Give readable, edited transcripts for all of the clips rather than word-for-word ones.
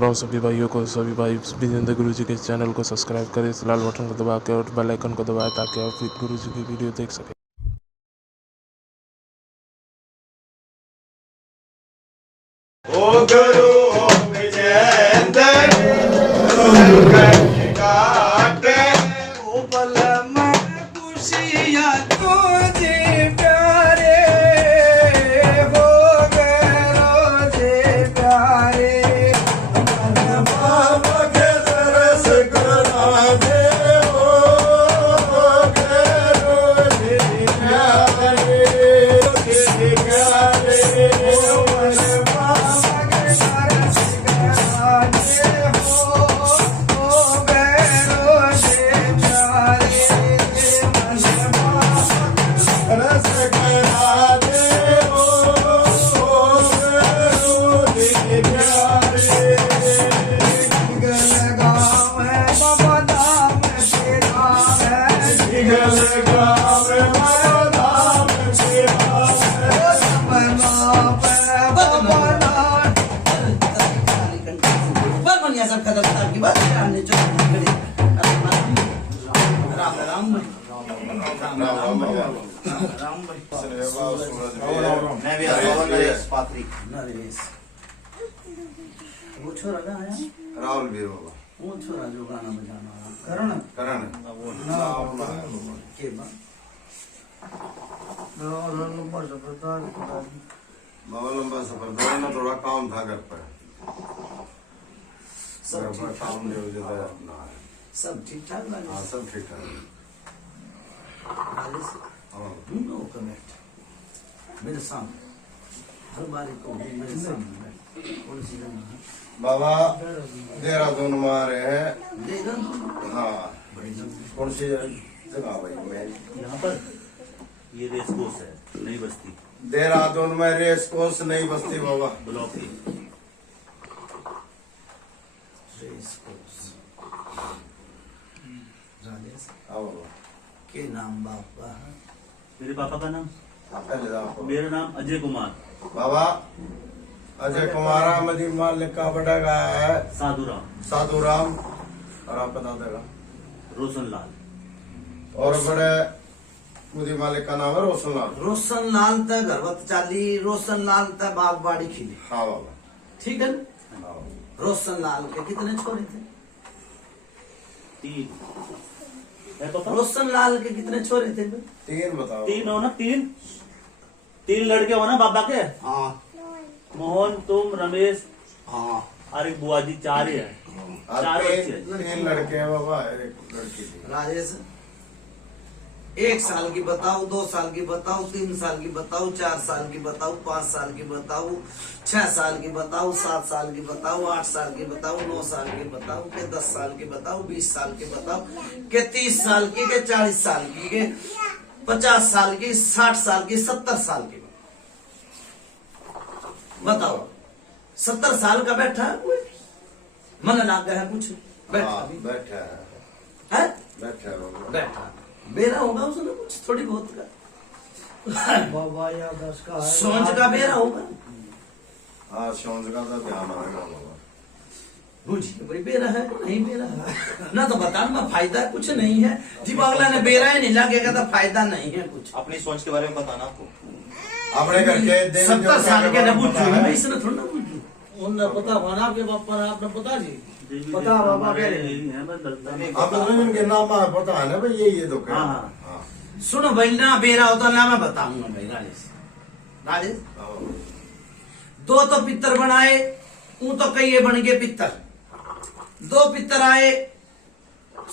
राम सभी भाइयों को, सभी भाई विजेंद्र गुरु जी के चैनल को सब्सक्राइब करें, इस लाल बटन को दबा के और बेल आइकन को दबाएं ताकि आप गुरु जी की वीडियो देख सकें। ओ गुरु विजेंद्र काटे उपल में खुशियां तुझे प्यारे हो गए रोजे प्यारे बाबा के तरस करा दे हो गए रोजे प्यारे सब खतरनाक की बात है जो राम वो छोरा का आया राहुल भी बाबा वो छोरा जो गाना बजाना करण करण के बाबा लंबा सफर था ना, थोड़ा काम था घर पर, सब काम जो अपना सब ठीक ठाक लगे। हाँ सब ठीक ठाक। मेरे सामने हर बारी को मेरे सामने कौन सी बाबा देहरादून में आ रहे हैं। हाँ कौन सी जगह भाई? मैं यहाँ पर ये रेस कोर्स है, नई बस्ती देहरादून में रेस कोर्स नई बस्ती बाबा ब्लॉक की। के नाम बापा? मेरे पापा का नाम? पहले आपको मेरा नाम अजय कुमार। बाबा अजय कुमार मदी मालिक का बड़ा गाया है साधु राम और आप बता देगा रोशन लाल। और बड़े मुदी मालिक का नाम है रोशन लाल तक घरवत चाली, रोशन लाल तक बागबाड़ी खिली। हाँ बाबा ठीक है ना? रोशन लाल के कितने छोरे थे? 3 है तो। रोशन लाल के कितने छोरे थे? 3 बताओ। 3 हो ना? 3 लड़के हो ना बाबा के? हाँ मोहन, तुम, रमेश हाँ और एक बुआ जी, 4 ही है। 4 बच्चे। 3 लड़के हैं बाबा, एक लड़की थी। राजेश 1 साल की बताओ, 2 साल की बताओ, 3 साल की बताओ, 4 साल की बताओ, 5 साल की बताओ, 6 साल की बताओ, 7 साल की बताओ, 8 साल की बताओ, 9 साल की बताओ, के 10 साल की बताओ, 20 साल की बताओ, के 30 साल की, के 40 साल की, के 50 साल की, 60 साल की, 70 साल की बताओ। 70 साल का बैठा है कोई? मन लाग गया है कुछ? बैठा हाँ, अभी बैठा है? बैठा है बाबा। बैठा बेरा होगा उसने कुछ थोड़ी बहुत का बाबा या 10 का है, सोच का बेरा होगा। हाँ सोच का तो ध्यान आएगा बाबा। बुझिए भाई बेरा है कि नहीं बेरा है ना, तो बताना फायदा कुछ नहीं है जी। अगला ने बेरा ही नहीं लगेगा तो फायदा नहीं है कुछ। अपनी सोच के बारे में बताना आपको। अपने घर के 70 साल के न बुझू मैं इसने थोड़ा ना बुझू। उन्हें पता होना आपके बापा ने, आपने पता जी पता बाबा के आप तो इनके नाम पता है ना भाई, ये तो क्या? हाँ। हाँ सुनो भाई ना बेरा होता ना मैं बताऊंगा भाई। राजेश 2 तो पितर बनाए, ऊ तो कई बन गए पितर। 2 पितर आए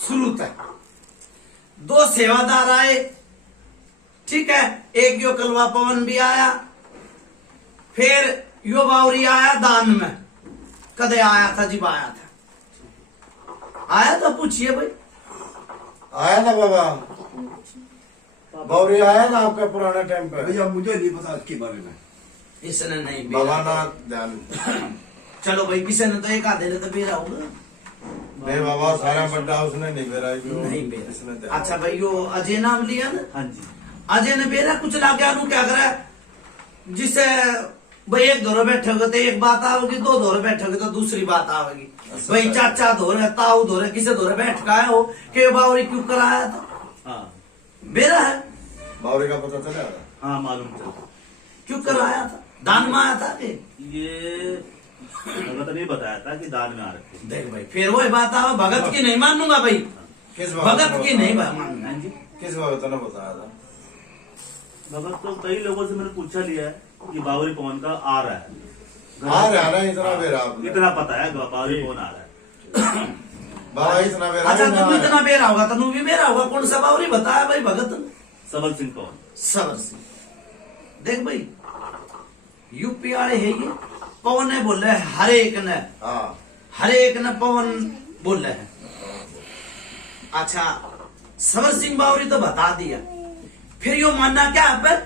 शुरू तक, 2 सेवादार आए, ठीक है। एक यो कलवा पवन भी आया, फिर यो बावरी आया दान में। कदे आया था? जब आया था पूछिए भाई। आया ना बाबा, गौरी आया ना आपका पुराना टाइम पे? भैया मुझे नहीं पता इसके बारे में। इसने नहीं बाबा ना ध्यान। चलो भाई किसी ने तो एक आधे ने तो बेरा होगा। नहीं बाबा सारा बड्डा उसने नहीं बेरा। नहीं बेरा। अच्छा भाई यो अजय नाम लिया ना? हाँ जी। अजय ने बेरा कुछ ला के क्या करा जिसे भाई एक दौरे बैठोगे तो एक बात आओगी, दो दौरे बैठोगे तो दूसरी बात आवेगी। भाई चाचा धोरे ताऊ धोरे किसे धोरे बैठ का हो के बावरी क्यों कराया था? हाँ मेरा है बावरी का पता चला? हाँ मालूम चल। क्यों कराया था? दान में आया था कि ये भगत ने बताया था कि दान में आ रखे। देख भाई फिर वही बात आवे, भगत की नहीं मानूंगा भाई, किस भगत की नहीं मानूंगा। हाँ जी, किस भगत ने बताया था? भगत तो कई लोगों से मैंने पूछा लिया है कि बावरी पवन का आ रहा है। आ रहा ना इतना बेरा आपने? इतना पता है बावरी पवन आ रहा है। बाबा इतना बेरा? अच्छा तू इतना बेरा होगा तू भी बेरा होगा, कौन सा बावरी बताया भाई भगत ने? सबल सिंह पवन। सबर सिंह। देख भाई यूपी वाले है ये, पवन ने बोले हर एक ने, हाँ हर एक ने पवन बोले है। अच्छा सबर सिंह बावरी तो बता दिया, फिर यो मानना क्या है पर?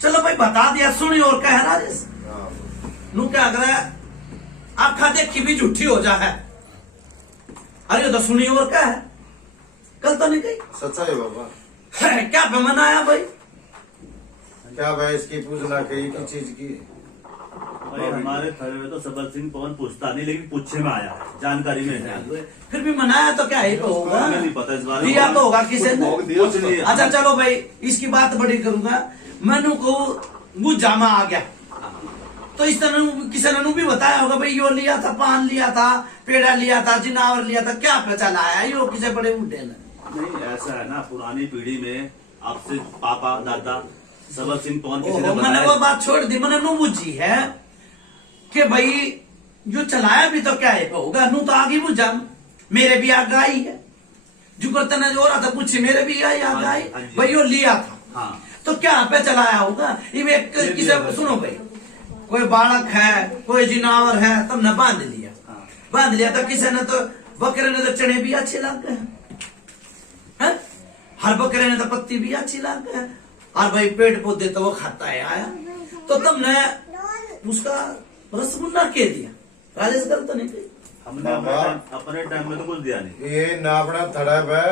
चलो भाई बता दिया, सुनी और कह राजेश हाँ। नू क्या करे आखा देखी भी झूठी हो जा है। अरे ये तो सुनी और क्या है, कल तो नहीं गई सच्चा है बाबा? है, क्या पे मनाया भाई? क्या भाई इसकी पूछना कही की चीज की? भाई हमारे खड़े में तो सबल सिंह पवन पूछता नहीं, लेकिन पूछे में आया है, जानकारी में है। फिर भी मनाया तो क्या है तो होगा, हमें नहीं पता इस बारे में। दिया तो होगा किसी ने। कुछ नहीं। अच्छा चलो भाई इसकी बात बड़ी करूंगा, मैनू को वो जामा आ गया तो इस तरह किसी ने भी बताया होगा भाई यो लिया था, पान लिया था, पेड़ा लिया था, जिनावर लिया था, क्या पता लाया यो किसी बड़े बुढ़े ने? नहीं ऐसा है ना, पुरानी पीढ़ी में आपसे पापा दादा सबल सिंह पवन किसी ने मैंने बताया। वो बात छोड़ दी, मैंने नू बुझी है कि भाई जो चलाया भी तो क्या है होगा, नू तो आगे बुझा मेरे भी आग आई है, जो करते ना जो रहा था पूछी मेरे भी आई आग आई हाँ जी। भाई यो लिया था हाँ तो क्या पे चलाया होगा? ये किसे सुनो भाई, कोई बालक है कोई जिनावर है तब न बांध लिया, हाँ। बांध लिया तो किसी ने तो बकरे ने तो चने भी अच्छे लग गए हैं, हर बकरे ने तो पत्ती भी अच्छी लग गए, और भाई पेड़ पौधे तो वो खाता है आया, तो तुमने उसका रसगुल्ला के दिया। राजेश कर तो नहीं कही हमने अपने टाइम में तो कुछ दिया नहीं। ये नापना थड़ा है,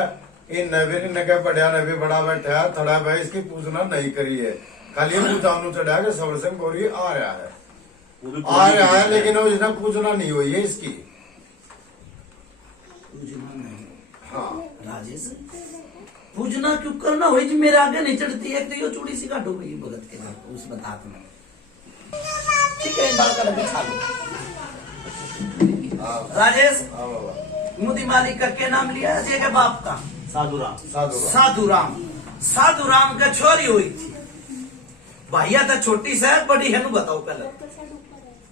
इन नबी ने नगे बढ़िया नबी बड़ा बैठा है थड़ा है, इसकी पूछना नहीं करी है, खाली ये पूछानु चढ़ा के सबल सिंह बोरी आ रहा है, वो भी आ रहा है, लेकिन वो इसने पूछना नहीं हुई है इसकी। पूजना नहीं। हाँ राजेश पूजना क्यों करना हुई जी, मेरे आगे नहीं चढ़ती है, तो ये चूड़ी सी काटो भाई भगत के नाम उस बता में ठीक है, बाल का बिछा लो। राजेश हाँ बाबा। मोदी मालिक का क्या नाम लिया है के बाप का? साधुराम। साधुराम। साधुराम का छोरी हुई थी, भैया था छोटी सा बड़ी है, बताओ पहले।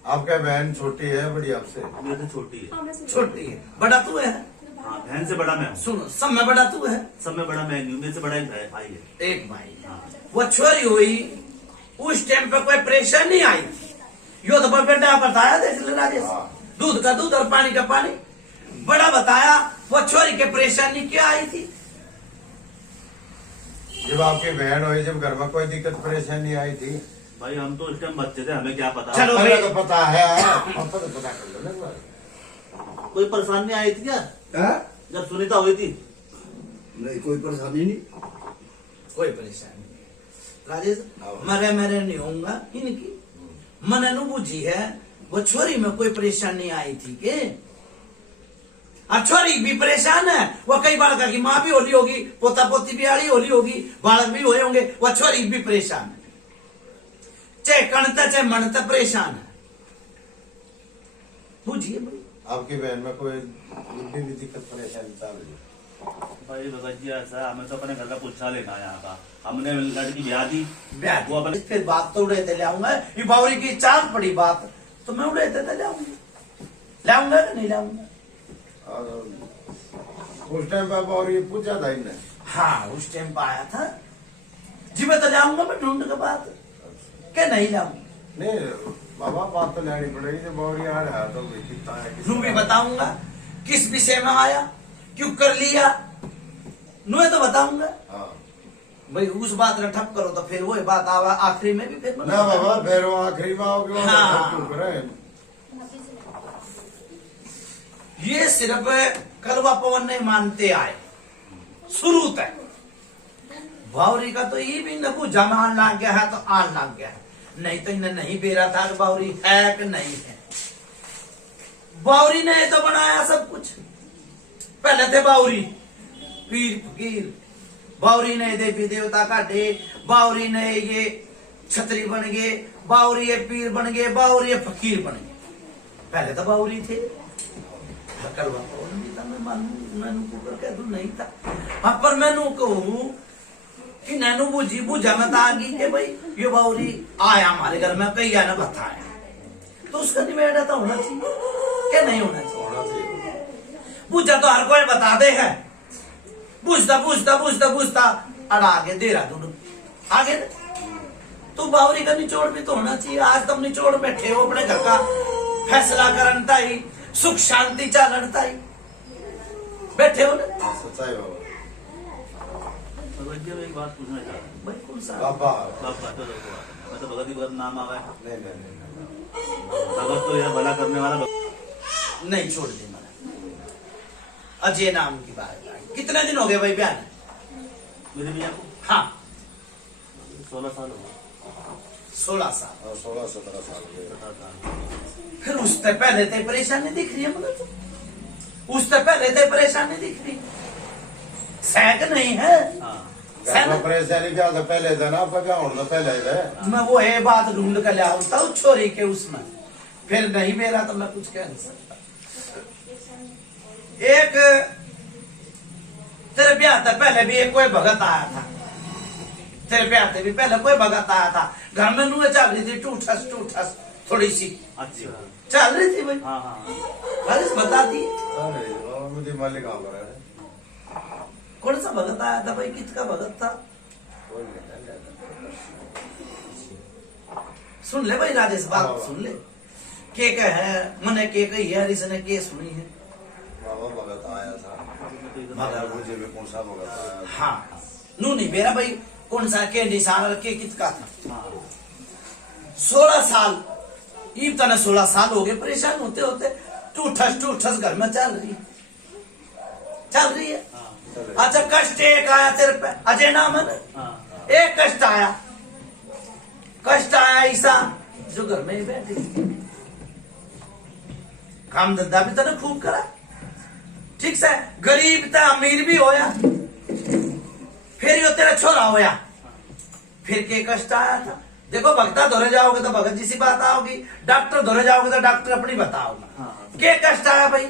आपका बहन छोटी है बड़ी आपसे? मेरे से छोटी है। छोटी है, बड़ा तू है? हाँ बहन से बड़ा मैं हूँ। सुनो सब में बड़ा तू है, सब में बड़ा मैं नहीं हूँ, मेरे से बड़ा एक भाई है। एक भाई है। वो छोरी हुई उस टाइम पे कोई परेशानी नहीं आई, यो तो बेटा बताया देख ले राजेश, दूध का दूध और पानी का पानी बड़ा बताया। वो छोरी के परेशानी क्या आई थी? जब आपकी बहन हुई, जब घर में कोई दिक्कत परेशानी आई थी? भाई हम तो उस टाइम बच्चे थे, हमें क्या पता। चलो पहले भाई तो पता है, अब तो पता कर लो ना एक बार। कोई परेशानी आई थी क्या हाँ? जब सुनीता हुई थी? नहीं कोई परेशानी नहीं। कोई परेशानी नहीं राजेश, मरे मेरे नहीं होऊंगा इनकी मन अनुभूजी है, वो छोरी में कोई परेशानी आई थी के? और छोरी भी परेशान है, वो कई बालक की माँ भी होली होगी, पोता पोती भी आड़ी होली होगी, बालक भी हुए होंगे, वो छोरी भी परेशान है, चाहे कणता चाहे मनता परेशान है। पूछिए भाई आपकी बहन में कोई बुद्धि भी दिक्कत परेशानी चल रही है? भाई भगत जी ऐसा है, हमें तो अपने घर का पूछा लेना है यहाँ का। हमने लड़की ब्याह दी, ब्याह वो अपने फिर बात तो उड़े ले आऊंगा, ये बावरी की चांद पड़ी बात तो मैं उड़े ले आऊंगा, लाऊंगा कि नहीं लाऊंगा? उस टाइम पर और ये पूछा था इनने? हाँ उस टाइम पे आया था जी, मैं तो जाऊंगा मैं ढूंढ के बाद क्या नहीं लाऊंगा। नहीं बाबा बात तो लेनी पड़ेगी, जब और आ रहा है तो कितना है नू भी बताऊंगा किस विषय में आया, क्यों कर लिया, नू तो बताऊंगा। हाँ भाई उस बात ने ठप करो तो फिर वही बात आवा आखिरी में भी फिर ना बाबा, फिर वो आखिरी में आओगे हाँ। क्यों करें? ये सिर्फ कलवा पवन नहीं मानते आए शुरू तक, भावरी का तो ये भी न कुछ जमान लाग गया है तो आन लाग गया है, नहीं तो इन्हें नहीं बेरा था कि बावरी है कि नहीं है। बावरी ने तो बनाया सब कुछ। पहले थे बावरी पीर फकीर, बावरी ने देवी देवता काटे, बावरी ने ये छतरी बन गए, बावरी ये पीर बन गए, बावरी ये फकीर बन गए। पहले तो बावरी थे। नहीं था। हाँ, पर मैनू कहूं कि नैनू बुझा मत आगी कि भाई ये बावरी आया हमारे घर में, कई आना बताया, तो उसका निवेड़ा तो होना चाहिए क्या नहीं होना चाहिए? बुझा तो हर कोई बता दे है, बुझता और आगे देहरादून आगे तो बावरी का निचोड़ भी तो होना चाहिए। आज तुम निचोड़ बैठे हो अपने घर का फैसला करनता ही, सुख शांति चालनता ही बैठे हो ना। सच्चाई बाबा। मैं एक बात पूछना चाहता हूँ। भाई कौन सा बाबा मैं तो भगत ही भगत नाम आ गया। नहीं भगत तो यह भला करने वाला नहीं छोड़ दे मेरा अजय नाम की बात। कितने दिन हो गए भाई ब्याह? मेरे भैया को हाँ 16 साल हो गए। 16 साल। 16-17 साल के। फिर उससे पहले ते परेशानी दिख रही है मतलब, उससे पहले ते परेशानी दिख रही सैक नहीं है। हाँ घर में परेशानी क्या था पहले था ना, आपका क्या होना पहले है। मैं वो है बात ढूंढ कर लिया होता हूँ छोरी के उसमें, फिर नहीं मेरा तो मैं कुछ कह नहीं सकता। एक तेरे ब्याह से पहले भी एक कोई भगत आया था, तेरे ब्याह से भी पहले कोई भगत आया था। घर में नुए चल रही थी टूठस थोड़ी सी अच्छा चल रही थी भाई। हाँ हाँ राजेश बता दी मुझे मालिक काम कर रहा है। कौन सा भगत आया था भाई, किसका भगत था? सुन ले भाई राजेश बात सुन ले, के है मने के कही है, इसने के सुनी है। बाबा भगत आया था, भगत मुझे भी कौन सा भगत आया। हाँ नू नहीं मेरा भाई कौन सा के निशान के किसका था। 16 साल इतना 16 साल हो गए परेशान होते होते, टूठस घर में चल रही है। अच्छा कष्ट एक आया तेरे पे, अजय नाम है ना, एक कष्ट आया ऐसा जो घर में ही बैठी, काम धंधा भी तने खूब करा, ठीक से गरीब था अमीर भी होया, फिर यो तेरा छोरा होया, फिर के कष्ट आया था। देखो भक्ता धोरे जाओगे तो भगत जी सी बात आओगी, डॉक्टर धोरे जाओगे तो डॉक्टर अपनी बताओगा। के कष्ट आया भाई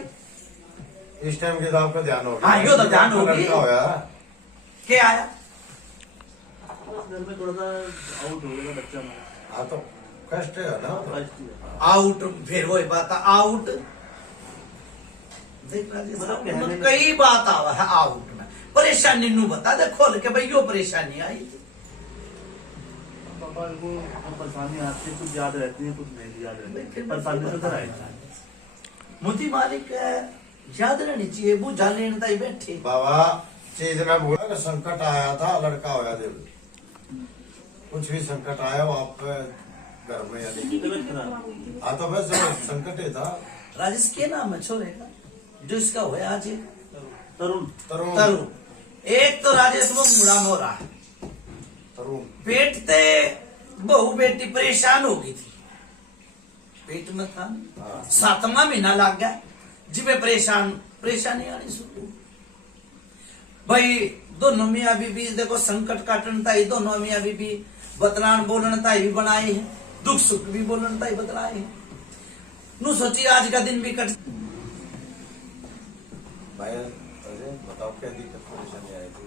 इस टाइम के हिसाब का ध्यान होगा। हाँ यो तो ध्यान होगी। लड़का होया के आया घर में थोड़ा सा आउट हो गया बच्चा मेरा। हाँ तो कष्ट है ना। आउट, फिर वही बात आउट। देख मतलब कई बात आवा है आउट में, परेशानी नू बता दे खोल के भाई यो परेशानी आई थी। पापा को परेशानी आती है, कुछ याद रहती है कुछ नहीं याद रहती है, परेशानी तो आई था। मोती मालिक याद रहनी चाहिए, बुझा लेने ताई बैठे। बाबा चीज में बोला कि संकट आया था, लड़का होया देव, कुछ भी संकट आया वो आप घर में या नहीं। हाँ तो बस संकट ही था। राजेश के नाम है छोरे का जो इसका हुआ आज? तरुण तरुण। एक तो राजेश वो मुड़ा मोरा तरुण पेट ते बहु बेटी परेशान हो गई थी, पेट में था। 7वां महीना लग गया जिसमें परेशानी आनी शुरू। भाई दोनों मियाँ बीबी देखो संकट काटन ताई, दोनों मियाँ बीबी बतलान बोलन ताई बनाए हैं, दुख सुख भी बोलन ताई बतलाए हैं। नू सोची आज का दिन भी कट। भाई बताओ क्या दिक्कत परेशानी आई थी?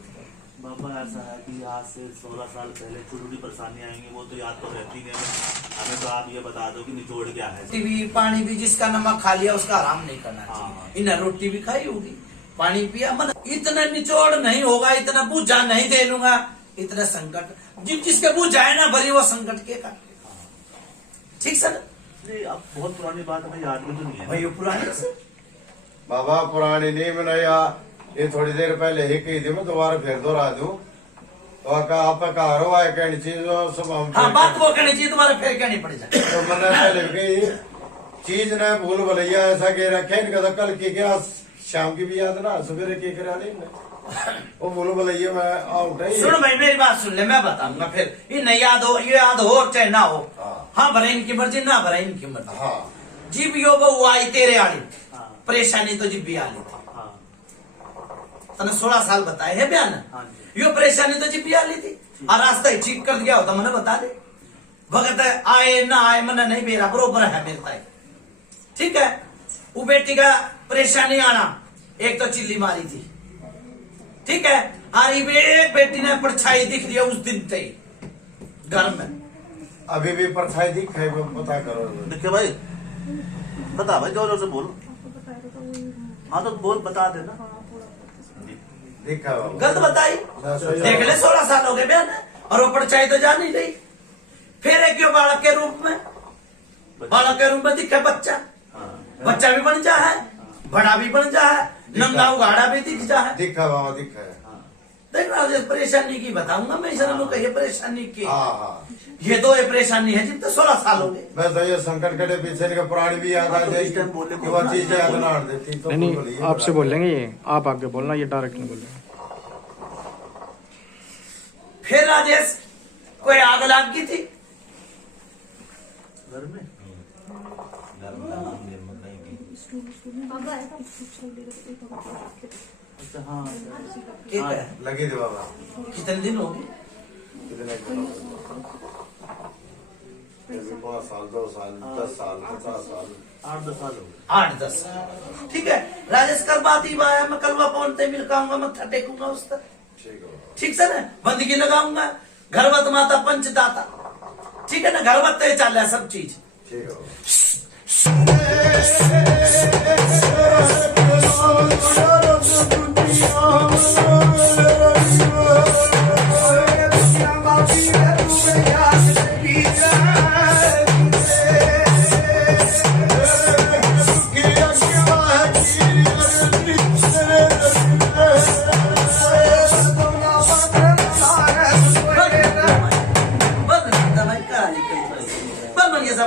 बाबा ऐसा है कि आज से 16 साल पहले छोटी छोटी परेशानी आएंगी, वो तो याद तो रहती है हमें। तो आप ये बता दो कि निचोड़ क्या है। भी पानी भी जिसका नमक खा लिया उसका आराम नहीं करना चाहिए। हाँ। इन्हें रोटी भी खाई होगी, पानी पिया, मन इतना निचोड़ नहीं होगा, इतना बूझा नहीं दे लूंगा, इतना संकट जिसके बूझा है ना भरी वो संकट के का। ठीक सर नहीं अब बहुत पुरानी बात हमें याद में तो नहीं है भाई पुराने से बाबा पुरानी नहीं बनाया, ये थोड़ी देर पहले ही कही थी, मैं दोबारा फिर दोहरा दूं तो आप कहा रो आए कहनी चीज सब हम। हाँ बात वो कहनी चाहिए, तुम्हारा फिर कहनी पड़ जाए। तो मैंने पहले भी कही चीज ने भूल भलैया ऐसा कह रखे इनका तो कल की क्या शाम की भी याद ना, सवेरे की करा नहीं। वो बोलो बोलिए मैं आउट है। सुन भाई मेरी बात सुन ले, मैं बताऊंगा फिर। ये नहीं याद हो, ये याद हो और चाहे ना हो। हाँ भरे इनकी मर्जी, ना भरे इनकी मर्जी। हाँ जिब यो बहु आई तेरे आली, हाँ। परेशानी तो जिब भी आली थी। हाँ तने 16 साल बताए है बयान। हाँ जी। यो परेशानी तो जिब भी आली थी, और रास्ता ही ठीक कर दिया होता मैंने बता दे। भगत आए ना आए मैंने नहीं बेरा, बरोबर है मेरे ताई। ठीक है, वो बेटी का परेशानी आना, एक तो चिल्ली मारी थी, ठीक है, और एक बेटी ने परछाई दिख लिया उस दिन से घर में। अभी भी परछाई दिख है, वो पता करो। देखिए भाई, बता भाई, जोर जोर से बोल। हाँ तो बोल, बता देना। दिखा गलत बताई, देख ले 16 साल हो गए बहन, और वो परछाई तो जा नहीं रही। फिर एक क्यों बालक के रूप में, बालक के रूप में दिखा बच्चा। बच्चा भी बन जा है, बड़ा भी बन जा है, नंगा उगाड़ा भी दिख जा है। दिखा बाबा दिखा है। देख रहा परेशानी की बताऊंगा मैं, इस कही परेशानी की। हाँ हाँ ये तो ये परेशानी है जितने 16 साल हो गए। बस ये संकट के पीछे के पुरानी भी याद आ जाएगी, कि वो चीजें याद ना आने देती। तो नहीं बोलिए, आपसे बोलेंगे, ये आप आगे बोलना, ये डायरेक्ट नहीं बोलेंगे। फिर राजेश कोई आग लग गई थी घर में। अच्छा हाँ। ठीक है, लगी थी बाबा। कितने दिन हो गए? कितने 5 साल 2 साल 10 साल 50 साल 8-10 साल हो गए। 8-10। ठीक है राजेश, कल बात ही बात है, मैं कल पवन से मिल आऊंगा, मत्था टेकूंगा उस तक। ठीक है। ठीक से ना, बंदगी लगाऊंगा, घरवत माता पंचदाता। ठीक है ना, घरवत चल रहा सब चीज। ठीक है।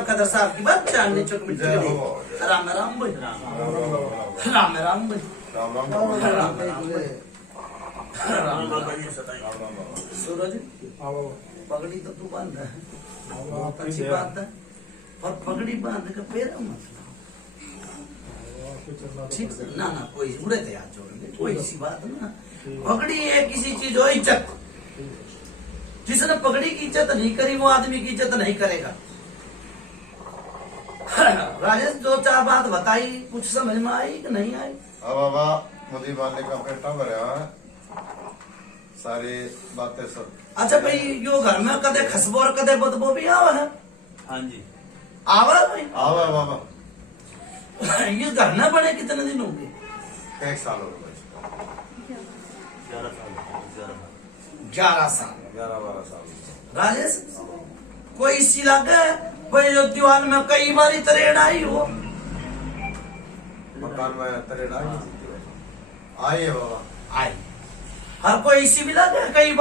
खदर साहब की बात जानने चुक मिट्टी राम राम भाई, राम राम भाई, राम राम सूरज पगड़ी तो तू बांध है, बहुत अच्छी बात है, पर पगड़ी बांध का पैर मत ठीक से ना ना, कोई उड़े थे हाथ जोड़ेंगे, कोई सी बात ना। पगड़ी है किसी चीज हो इज्जत, जिसने पगड़ी की इज्जत नहीं करी वो आदमी की इज्जत नहीं करेगा। राजेश 2-4 बात बताई, कुछ समझ में आई कि नहीं आई? अब बाबा मुझे बांधने का पेटा भरा है, सारी बातें सब। अच्छा भाई, यो घर में कदे खसबो और कदे बदबो भी आवा है? हाँ जी। आवा भाई? आवा बाबा। ये घर न बने कितने दिन हो गए? 1 साल हो गए। 11 साल 11-12 साल। राजेश कोई इसी लगे भाई जो दीवार में कई बारी तरेड़ आई हो? मकान में तरेड़ आई है बाबा। आई। हर कोई इसी भी लगे कई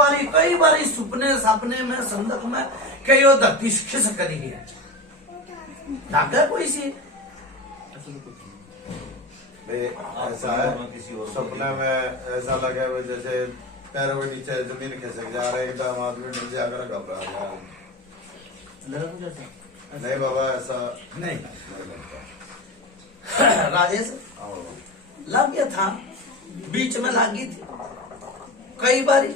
बारी सपने में संदक में कई वो धरती खिस करी है, लगे कोई सी? ऐसा है, सपने में ऐसा लगे हुए जैसे पैरों के नीचे जमीन खिसक जा रहा है, एकदम आदमी डर जाकर घबरा गया। नहीं बाबा ऐसा नहीं। राजेश लग गया था, बीच में लागी थी कई बारी।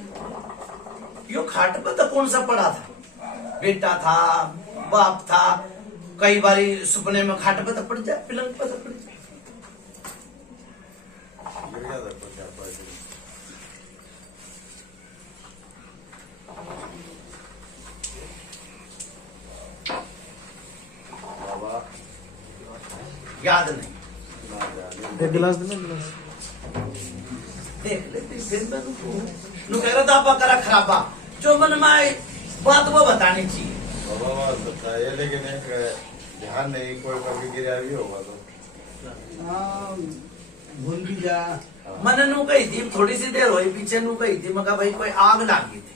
यो खाट पे तो कौन सा पड़ा था, बेटा था, बाप था, कई बारी सपने में खाट पे तो पड़ जाए, पलंग पे तो पड़ जाए। गिर गया था कुछ आपको? बाबा याद नहीं, एक गिलास देना, गिलास। देख ले फिर मैं नु कह रहा था आपा करा खराबा, जो मन में आई बात वो बतानी चाहिए। बाबा बात बताइए, लेकिन एक ध्यान नहीं, कोई कभी गिरा भी होगा तो भूल भी जा। मैंने नु कही थी, थोड़ी सी देर हुई पीछे नु कही थी, मगर भाई कोई आग लगी थी,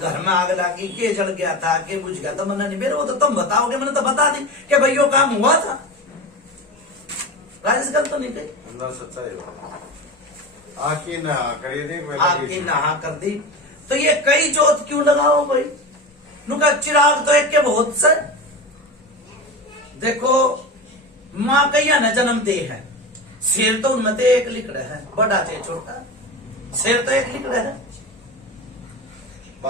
घर में आग लगी, के जल गया था, के बुझ गया था, मैंने नहीं, मेरे वो तो तुम बताओगे, मैंने तो बता दी कि भाई यो काम हुआ था। राजेश गल तो नहीं कही, अंदर सच्चाई होगा। आकी ना करी थी आके नहा कर दी। तो ये कई जोत क्यों लगाओ भाई? नुका चिराग तो एक के बहुत से। देखो माँ कैया न जन्म दे है, शेर तो उनमें ते एक लिख रहा है, बड़ा चाहे छोटा, शेर तो एक लिख रहा है,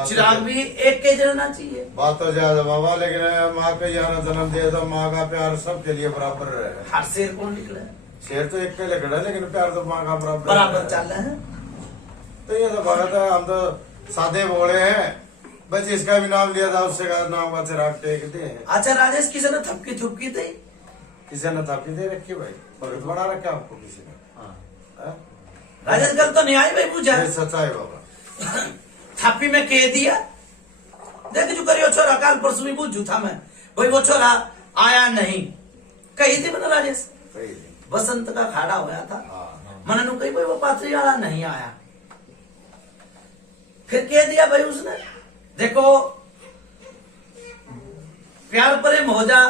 चिराग भी एक के जलना चाहिए। बात तो ज्यादा बाबा, लेकिन माँ का यहाँ जन्म दिया तो माँ का प्यार सबके लिए बराबर है। हर शेर कौन लिख रहा है? शेर तो एक पे लिख रहा है, लेकिन प्यार तो माँ का बराबर चल रहा है। तो ये तो बात है, हम तो सादे बोले हैं, बस इसका भी नाम लिया था, उससे का नाम का चिराग टेक दे। अच्छा राजेश, किसी ने थपकी थुपकी दी? किसी ने थापी दे रखी भाई, भगत बना रखा आपको किसी ने? हाँ? राजेश गल तो नहीं आई भाई, पूछा ये सच्चा है बाबा। थापी में कह दिया, देख जो करियो छोरा, काल परसों भी पूछू था मैं भाई, वो छोरा आया नहीं, कही थी मैंने राजेश, सही है। बसंत का खाड़ा होया था, हाँ। मैंने नु कही भाई वो पात्री वाला नहीं आया। फिर कह दिया भाई उसने, देखो प्यार प्रेम हो जा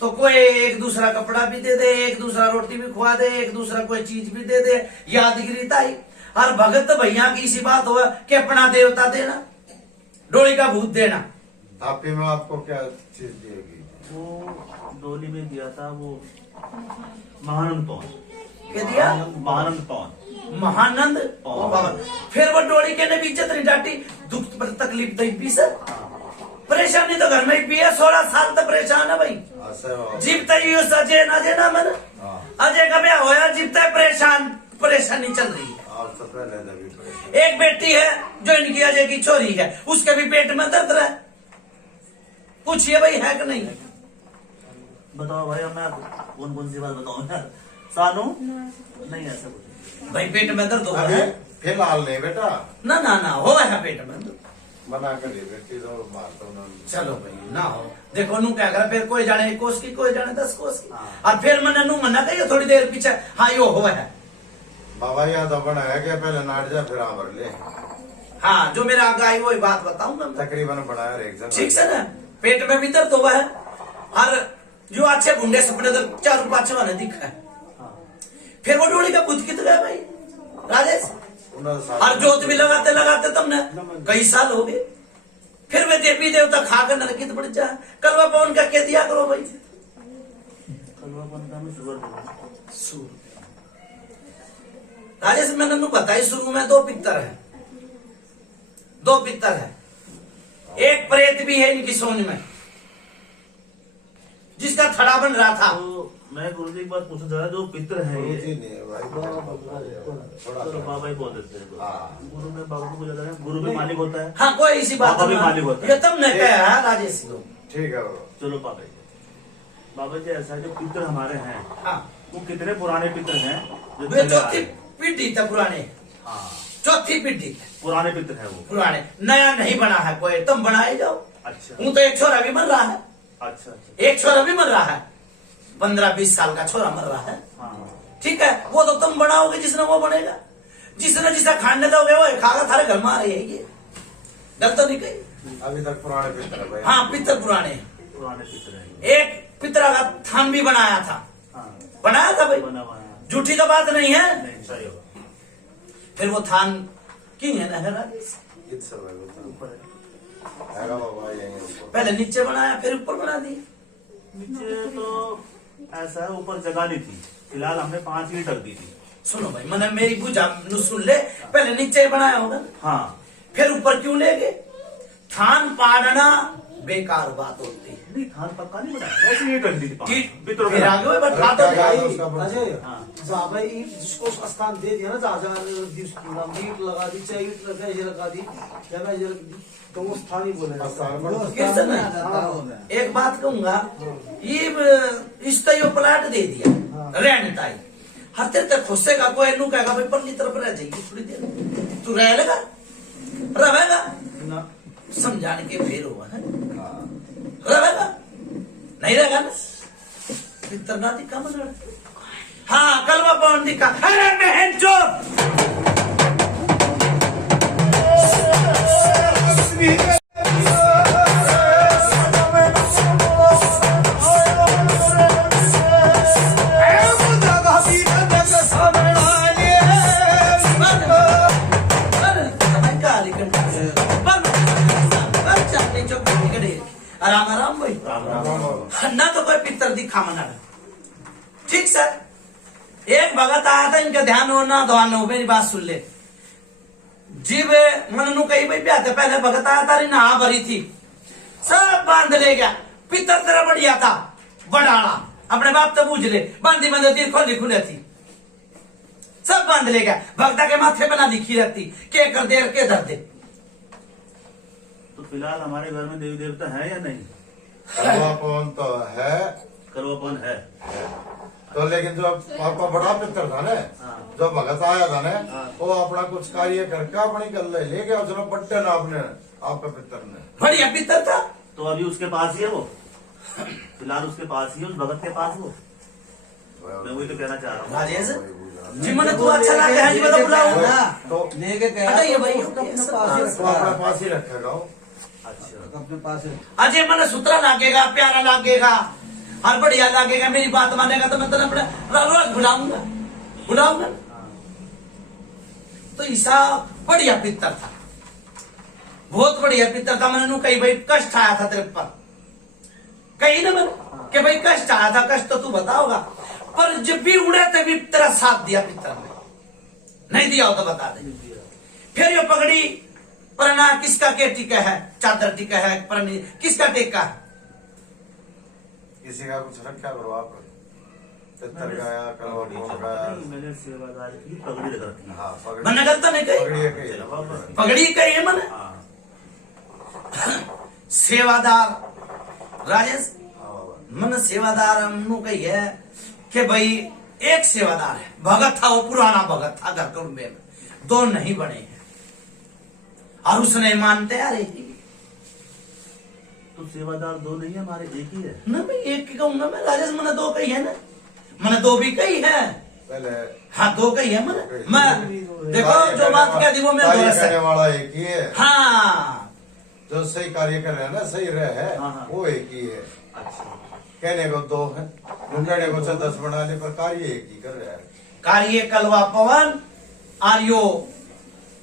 तो कोई एक दूसरा कपड़ा भी दे दे, एक दूसरा रोटी भी खुआ दे, एक दूसरा कोई चीज भी दे दे, यादगिरी ताई। और भगत भैया की इसी बात हो कि अपना देवता देना, डोली का भूत देना। थापी में आपको क्या चीज दिएगी? वो डोली में दिया था वो महानंद पवन। क्या दिया? महानंद पवन। महानंद पवन। फिर वो डोली के ने भी इज्जत नहीं डांटी, दुख पर तकलीफ दी भी सर, परेशानी तो घर में ही पिया, 16 साल तक परेशान है भाई। जीव तय सजे ना जे ना मन, अजय का ब्याह होया, जीव तय परेशानी चल रही है। एक बेटी है जो इनकी अजय की छोरी है, उसके भी पेट में दर्द रहा है, पूछिए भाई है कि नहीं? बताओ भाई, मैं कौन कौन सी बात बताऊं यार? सानू नहीं ऐसा कुछ भाई पेट में दर्द हो अभी है? फिलहाल नहीं बेटा, ना ना ना हो है पेट में दर्द। मना कर दिए बेटी तो मारता हूँ। चलो भाई ना हो, देखो नू क्या कर, फिर कोई जाने 1 कोस की, कोई जाने 10 कोस की। और फिर मैंने नू मना कही थोड़ी देर पीछे, हाँ यो हो है बाबा, याद तो बना है कि पहले नाट जा फिर आवर ले। हाँ, जो मेरा आगे आई वही बात बताऊंगा मैं। तकरीबन बनाया एक जन। ठीक है ना, पेट में भी दर्द हुआ है, और जो अच्छे गुंडे सपने तो 4-5 वाले दिखा है। फिर वो डोली का भूत कित गया भाई राजेश, और जोत भी लगाते लगाते तुमने कई साल हो गए। फिर वे देवी देवता खाकर नरकित बढ़ जाए, कलवा पवन का कह दिया करो भाई। कलवा बनता में शुगर राजेश मैंने नू बताई, शुरू में 2 पित्तर है, 2 पित्तर है, एक प्रेत भी है इनकी सोच में, जिसका थड़ा बन रहा था। तो मैं गुरु जी एक बात पूछना चाह रहा, जो पितर है ये, थोड़ा चलो बाबा ही बोल देते हैं। हाँ। गुरु में बाबा को जाता है, गुरु भी मालिक होता है। हाँ, कोई इसी बात बाबा भी में- मालिक होता है। ये तुमने कहा है राजेश को। ठीक है बाबा। चलो बाबा जी, बाबा जी ऐसा है, जो पितर हमारे हैं हाँ, वो कितने पुराने पितर हैं जो वे चले आ चौथी रहे हैं? पीढ़ी था पुराने, हाँ, चौथी पीढ़ी पुराने पितर है वो। पुराने, नया नहीं बना है कोई, तुम बनाए जाओ। अच्छा हूँ तो एक छोरा भी मर रहा है, अच्छा अच्छा। एक छोरा भी मर रहा है, 15-20 साल का छोरा मर रहा है। हाँ ठीक है, वो तो तुम बनाओगे, जिसने वो बनेगा, जिसने जिसे खाने दोगे वो खागा, थारे घर में आ रही है ये गलत तो नहीं कही। अभी तक पुराने पितर है भाई। हाँ, पितर पुराने हैं। पुराने पितर है। एक पितरा का थान भी बनाया था, हाँ, बनाया था भाई, बना हुआ है। झूठी तो बात नहीं है। नहीं सही होगा। फिर वो थान की है ना राजेश, कित समय ऊपर है। है बाबा, यही ऊपर। पहले नीचे बनाया फिर ऊपर बना दिया। नीचे तो ऐसा है, ऊपर जगह नहीं थी, फिलहाल हमने 5 ईंट रख दी थी। सुनो भाई, मैंने मेरी बुझा सुन ले, पहले नीचे बनाया होगा, हाँ, फिर ऊपर क्यों ले गए? थान पाड़ना बेकार बात होती है। नहीं थान पक्का नहीं बनाया, वैसे ईंट रख दी थी 5। पितरों फिर आगे वो बैठा तो क्या भाई, उसका बड़ा- अजय, हाँ। जहाँ भाई जिसको स्थान दे दिया ना, जहाँ ईट लगा दी, चाहे ईट लगा ये लगा दी, या मैं ये रख दी, तो वो स्थान ही बोलेगा। स्थान बन- कृष्ण हाँ। एक बात कहूंगा, ये इसका यो प्लाट दे दिया रहने ताई, हर तेरे तक खुशेगा कोई नू कहेगा भाई परली तरफ रह जाएगी थोड़ी देर, तू रह लेगा, रहेगा ना, समझाने के फेर हुआ है, रहेगा नहीं रहेगा ना, पितरना दिखा मतलब। हाँ, कलवा पवन दिखा, अरे बहन चोर दिखा मना। ठीक सर, एक भगत आया था, इनका ध्यान होना दवान हो, मेरी बात सुन ले। जीव मन नु कही भाई ब्याह से पहले भगत आया था, नहा भरी थी, सब बांध ले गया। पितर तेरा बढ़िया था, बड़ाड़ा अपने बाप तो बूझ ले, बांधी बंधी खोली खुले थी, सब बांध ले गया। भक्ता के माथे पे ना लिखी रहती के कर दे के धर दे। तो फिलहाल हमारे घर में देवी देवता है या नहीं? करवापन तो है, करवापन है तो लेकिन जो आपका बड़ा पितर था ना, जो भगत आया था ना, वो अपना कुछ कार्य करके अपनी गल ले गया, उसने पट्टे ना अपने आपका पितर ने। बढ़िया पितर था, तो अभी उसके पास ही है वो, फिलहाल उसके पास ही है, उस भगत के पास वो। मैं वही तो कहना चाह रहा हूँ। राजेश जी मन तू अच्छा लगे है जी, मतलब बुलाऊंगा तो लेके गया बताइए भाई, तो अपने पास ही तो अपने पास ही रखेगा वो। अच्छा, अपने पास है। अजय मन सुतरा लागेगा, प्यारा लागेगा और बढ़िया लागेगा, मेरी बात मानेगा तो मैं तो अपने रोज बुलाऊंगा। तो ईसा बढ़िया पितर था, बहुत बढ़िया पितर था। मैंने कही भाई कष्ट आया था तेरे पर, कही ना मैंने कि भाई कष्ट आया था, कष्ट तो तू बताओगा, पर जब भी उड़े तभी तेरा साथ दिया पितर ने, नहीं दिया हो तो बता दे। फिर ये पगड़ी परना किसका के टिका है, चादर टिका है, परनी किसका टेका है? किसी का कुछ रखा करो आप, पितर गाया करवापन गाया। मैंने सेवादार की पगड़ी रख रखी है। हाँ पगड़ी, मैंने गलत नहीं कही, पगड़ी है कही। पगड़ी कही है मैंने। हाँ, सेवादार राजेश, मन सेवादार हमनु कही है कि भाई एक सेवादार है, भगत था, वो पुराना भगत था, घर कुंबे में दो नहीं बने हैं, और उसने मानते यार एक ही। तो सेवादार दो नहीं है, हमारे एक ही है। ना मैं एक ही कहूंगा मैं राजेश, मैंने दो कही है ना, मैंने दो भी कही है। पहले हाँ दो कही है मैंने, मैं देखो जो बात कह दी वो मेरे कार्य दोस्त करने है। वाला एक ही है, हाँ जो सही कार्य कर रहे हैं ना, सही रहे है, हाँ। वो एक ही है। अच्छा, कहने को दो है, कहने को 10 बना ले, पर कार्य एक ही कर रहा है। कार्य कलवा पवन आर्यो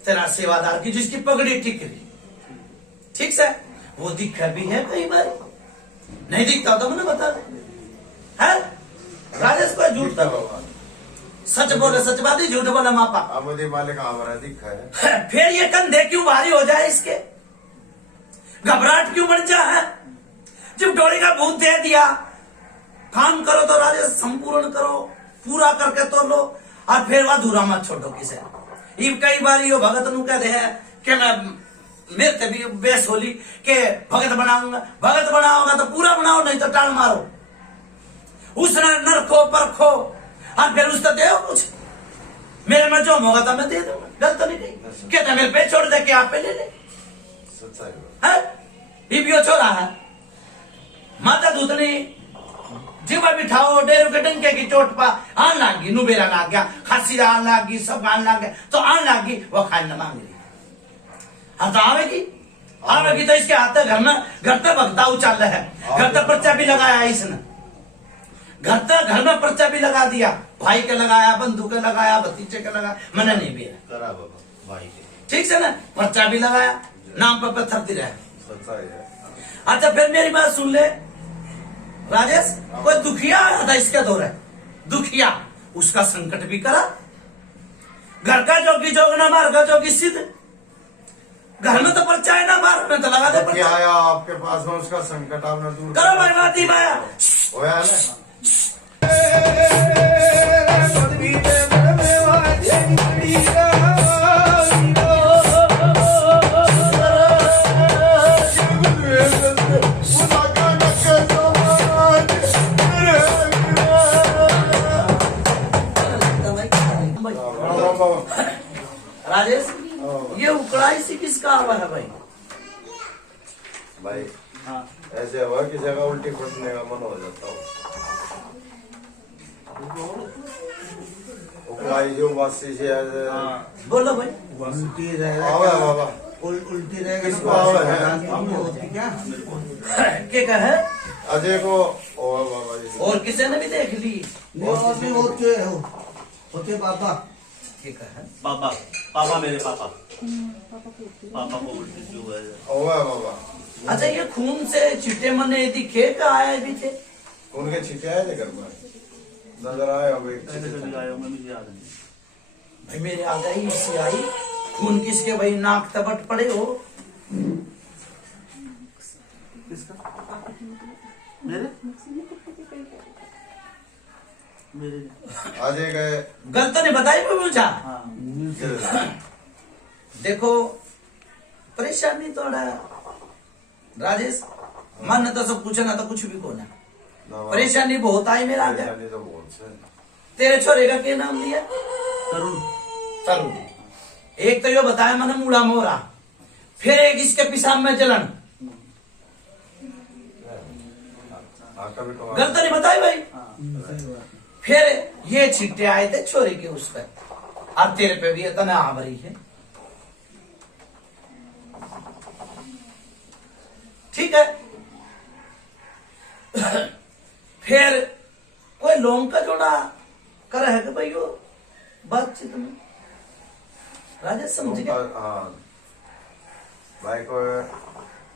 तेरा सेवादार की, जिसकी पगड़ी टिक रही, ठीक से वो दिखा भी है, कई बार नहीं दिखता तो मैंने बता दे है राजेश को झूठ दिखता तो बाबा, सच बोले सच बात ही, झूठ बोले मापा। आमदी मालिक हमारा दिखा है। फिर ये कंधे क्यों भारी हो जाए, इसके घबराहट क्यों बढ़ जाए? जब डोरी का भूत दे दिया, काम करो तो राजेश संपूर्ण करो, पूरा करके तो लो, और फिर वह अधूरा मत छोड़ो किसे। ये कई बार यो भगत नु कहते हैं कि मैं मेरे से भी बेस होली के भगत बनाऊंगा, भगत बनाओगा तो पूरा बनाओ, नहीं तो टाल मारो। उसने नरखो परखो और फिर उसका दे कुछ, मेरे में जो होगा तो मैं दे दूंगा, गलत नहीं कही। कहता मेरे पे छोड़ दे के आप पे ले ले, सच्चाई है ये भी छोड़ा है। माता दूतनी जीवा बिठाओ, डेरू के डंके की चोट पा आन लागी, नुबेरा लाग गया, खांसी आन लागी, सब आन लाग गया, तो आन लागी वो खाने मांग रही। हाँ तो आवेगी तो इसके हाथ घर तक भगता उचाल है, घर तक पर्चा भी लगाया इसने, घर में पर्चा भी लगा दिया, भाई के लगाया, बंधु के लगाया, भतीजे के लगाया, मैंने नहीं भी करा बाबा भाई के, ठीक से ना, पर्चा भी लगाया, नाम पर पत्थर रहे। सच्चाई है। अच्छा फिर मेरी बात सुन ले राजेश, कोई दुखिया आया था इसके दौरे, दुखिया, उसका संकट भी करा, घर का जोगी जोग ना मार का जोगी सिद्ध, घर में तो पर्चा है ना, बाहर में तो लगा दे क्या पर्चा। आया आपके पास में, उसका संकट आपने दूर करो भाई बाती माया, होया ना। राजेश ये उकड़ाई से किसका आवा है भाई? भाई हाँ, ऐसे हुआ कि जगह उल्टी फटने का मन हो जाता हो, उकलाई जो वासी से हाँ। बोलो भाई। उल्टी रहेगा आवा बाबा, उल्टी रहेगा किसको आवा है? क्या के कहे अजय को ओ बाबा जी, और किसी ने भी देख ली, और भी होते बाबा के कहे पापा, पापा मेरे पापा, पापा को उल्टी क्यों हुआ है? ओ बाबा अच्छा ये खून से चिट्टे मने दिखे का आया भी थे, उनके छिटे आए थे घर में नजर आए हो कैसे कभी आए होंगे मुझे याद नहीं। भाई मेरे आ गई इससे आई खून किसके भाई नाक तपट पड़े हो। किसका? मेरे मेरे आज गए गलत नहीं बताई मुझे। हाँ देखो परेशानी थोड़ा राजेश मन तो सब कुछ है ना तो कुछ भी कोना परेशानी बहुत आई मेरा आगे। परेशानी तो बहुत से तेरे छोरे का क्या नाम लिया? तरुण। तरुण। एक तो यो बताया मैंने मूड़ा मोरा, फिर एक इसके पिशाब में जलन। गलत नहीं बताई भाई। फिर ये छिट्टे आए थे छोरे के उस पर और तेरे पे भी इतना आवरी है। ठीक है। फिर कोई लोग का जोड़ा कर है कि भाई वो बातचीत में राजेश समझ गया। हाँ भाई को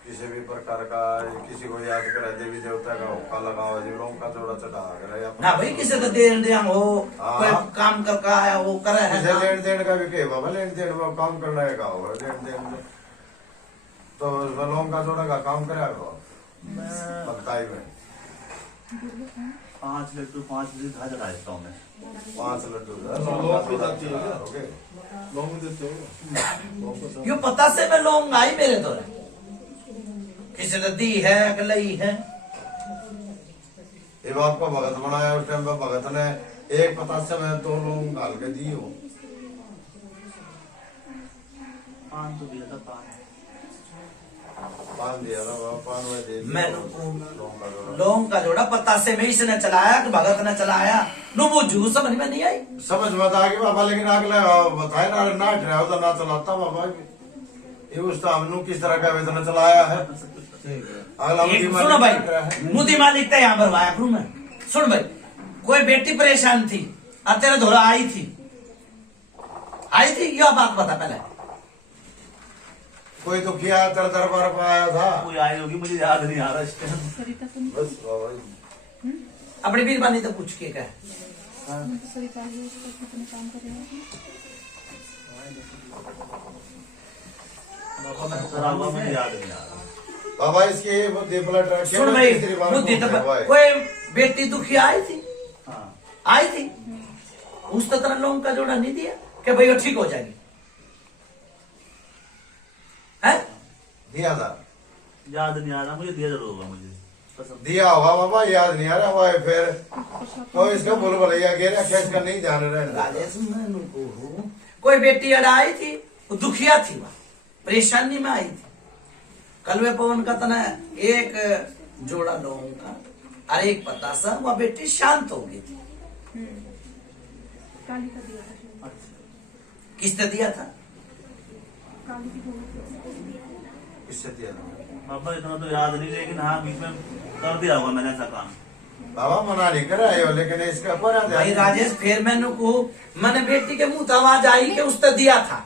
किसी भी प्रकार का किसी को याद करे देवी देवता का हुक्का लगाओ जी लोगों का जोड़ा चढ़ा करे ना भाई किसी का देन देन हो कोई काम करके आया वो करे है किसी लेन देन का भी कहे बाबा लेन देन वो काम करना है का हो लेन देन तो लोगों का जोड़ा का काम करेगा बताई में 5 लड्डू 5 लीटर खा चला देता हूँ मैं। 5 लड्डू यो पता से मैं लोग आई मेरे तो किसी ने दी है कि लई है। ये बाप को भगत बनाया उस टाइम पे भगत ने एक पता से मैं 2 लोग डाल के दी हो 5 तो दिया था 5 दिया था पान में दे मैं लोगों का जोड़ा पता से मैं इसने चलाया कि भगत ने चलाया नो वो जू समझ में नहीं आई। समझ में आ गई बाबा लेकिन अगले बताए ना ठहरा तो ना चलाता बाबा ये उस टाइम किस तरह का वेतन चलाया है। अगला सुनो भाई मुदी मालिक था यहाँ भरवाया करूँ मैं। सुन भाई कोई बेटी परेशान थी और तेरे धोरा आई थी यह बात बता पहले। कोई तो किया तेरे दरबार पर आया था कोई आई होगी मुझे याद नहीं आ रहा इस टाइम। बस बाबा अपनी बीरबानी तो पूछ के कह सर हुआ मुझे याद नहीं आ रहा। बाबा इसके ब्लड सुन भाई बुद्धि तो कोई बेटी दुखी आई थी हाँ आई थी उस तरह लोगों का जोड़ा नहीं दिया कि भाई वो ठीक हो जाएगी है? दिया था याद नहीं आ रहा मुझे। दिया जरूर होगा मुझे कसम। दिया होगा बाबा याद नहीं आ रहा हुआ है फिर तो इसका बोल भैया गिर इसका नहीं ध्यान रहना। राजेश मैं को कोई बेटी अड़ा आई थी वो दुखिया थी वह परेशानी में आई थी। कलवे पवन का तना एक जोड़ा लोगों का और एक पता सा वह बेटी शांत हो गई थी। किसने दिया था? किससे दिया था बाबा इतना तो याद नहीं लेकिन हाँ बीच में कर दिया होगा मैंने ऐसा काम। बाबा मना नहीं कर रहे हो लेकिन इसका पर भाई राजेश फिर मैंने को मैंने बेटी के मुंह आवाज आई कि उसने दिया था।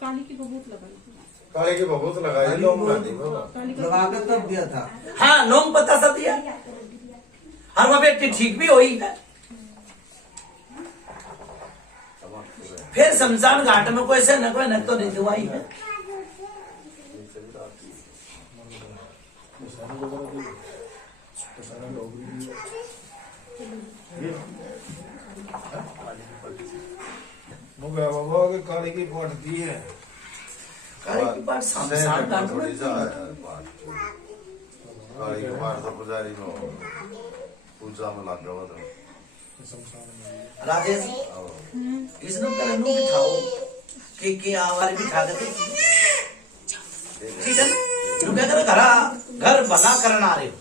काली की बबूत लगाई काले की बहुत लगाई लोग लगा कर तब दिया था। हाँ लोग पता सा दिया और वह बेटी ठीक भी हुई है। फिर शमशान घाट में कोई से न कोई न तो नहीं दुआई है। बाबा के काले की पाठ दी है काली की पाठ शमशान घाट में थोड़ी सा काले की पाठ तो पुजारी में पूजा में लग गया था। राजेश इसने करे नु बिठाओ के आवाज बिठा देते ठीक है ना। तू क्या करे घर भला करना आ रहे हो।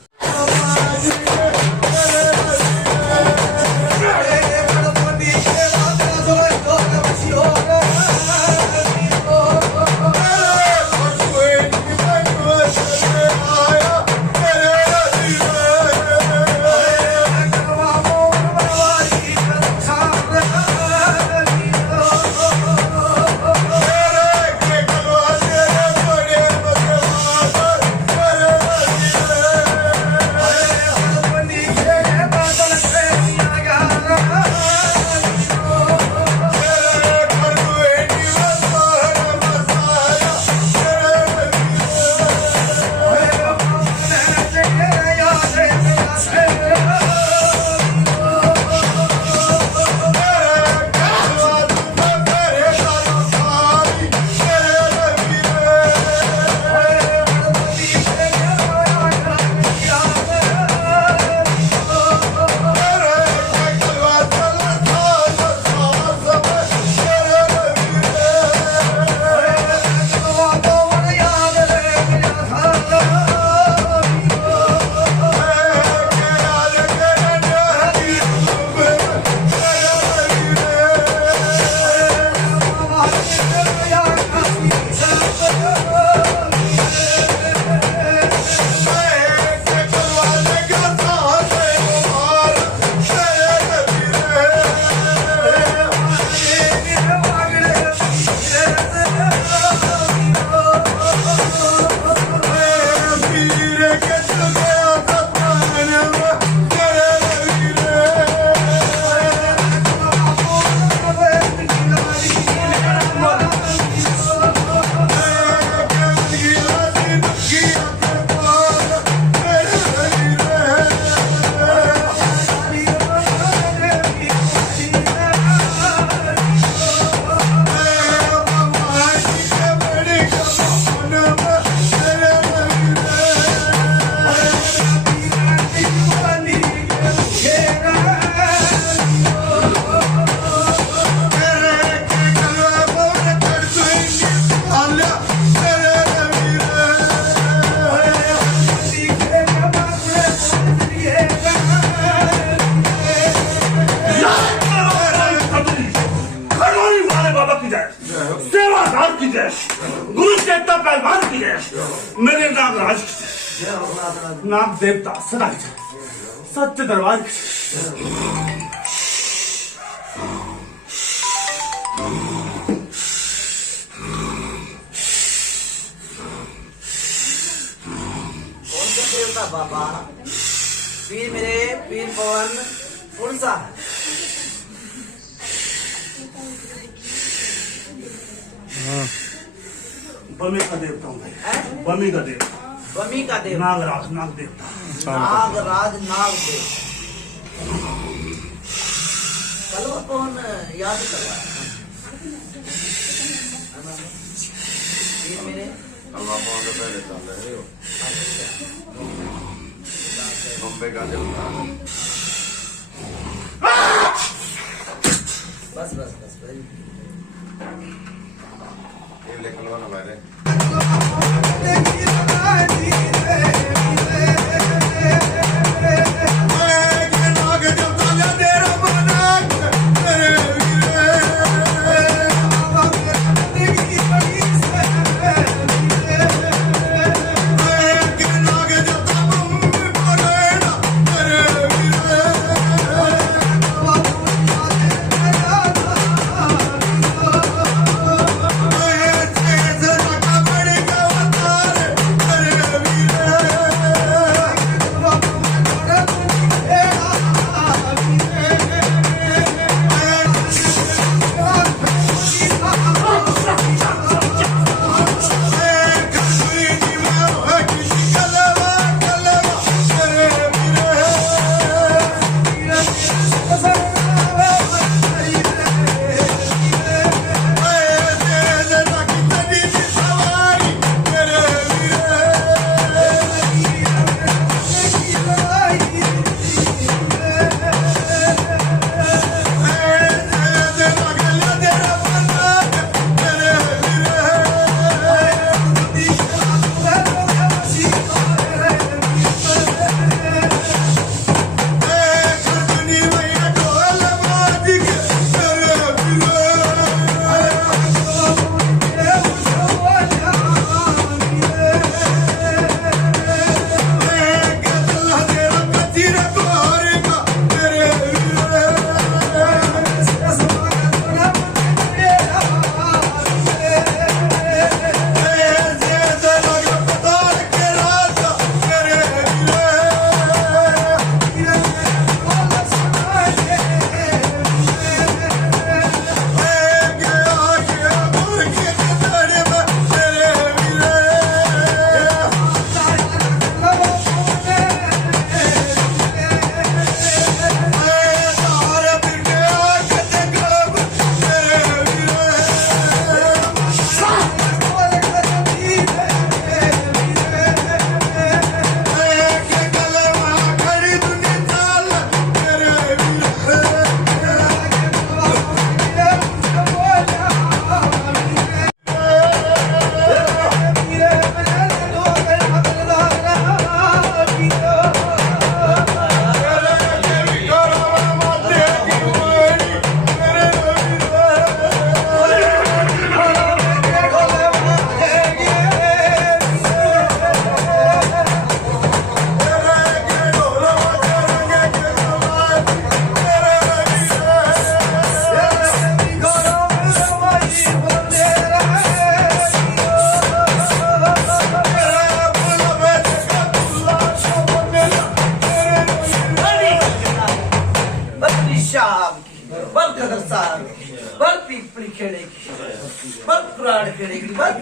जय, सेवादार की जय, गुरु चेता पहलवान की जय, मेरे नागराज की जय, नाग देवता सदा की जय, सत्य दरबार की जय। कौन सा देवता बाबा? पीर मेरे पीर पवन कौन सा है? बमी का देवता हूँ भाई, हैं? बमी का देवता, बमी का देवता, नागराज नाग देवता। नागराज नाग देवता। चलो कौन याद करवाया? पीर मेरे अल्लाह पाक के पहले चल रहे हो बम्बे का देवता है। बस बस बस भाई। ये लेकर लो ना मैंने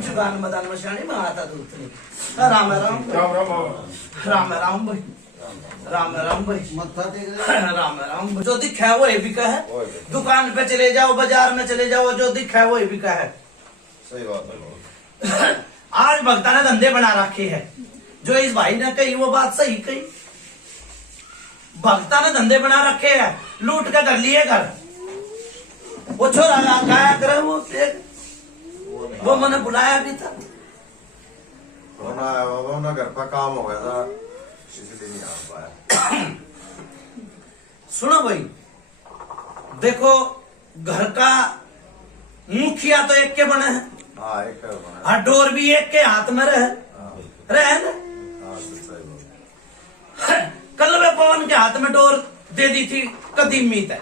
जुगान मदान मशानी में आता दूसरी। राम राम राम राम भाई, राम राम भाई, राम राम। जो दिखा है वो ही बिका है। दुकान पे चले जाओ, बाजार में चले जाओ, जो दिखा है वो ही बिका है। सही बात है। आज भक्ता ने धंधे बना रखे हैं। जो इस भाई ने कही वो बात सही कही। भक्ता ने धंधे बना रखे हैं, लूट के कर लिए घर। वो छोरा गाया करे वो मैंने बुलाया भी था। ना घर पर काम हो गया था इसलिए नहीं आ पाया। सुनो भाई, देखो घर का मुखिया तो एक के बने हैं हाँ एक है बना। और डोर भी एक के हाथ में रहे रहे ना। हाँ सच्चाई बात। कल वे पवन के हाथ में डोर दे दी थी कदीम मीत है,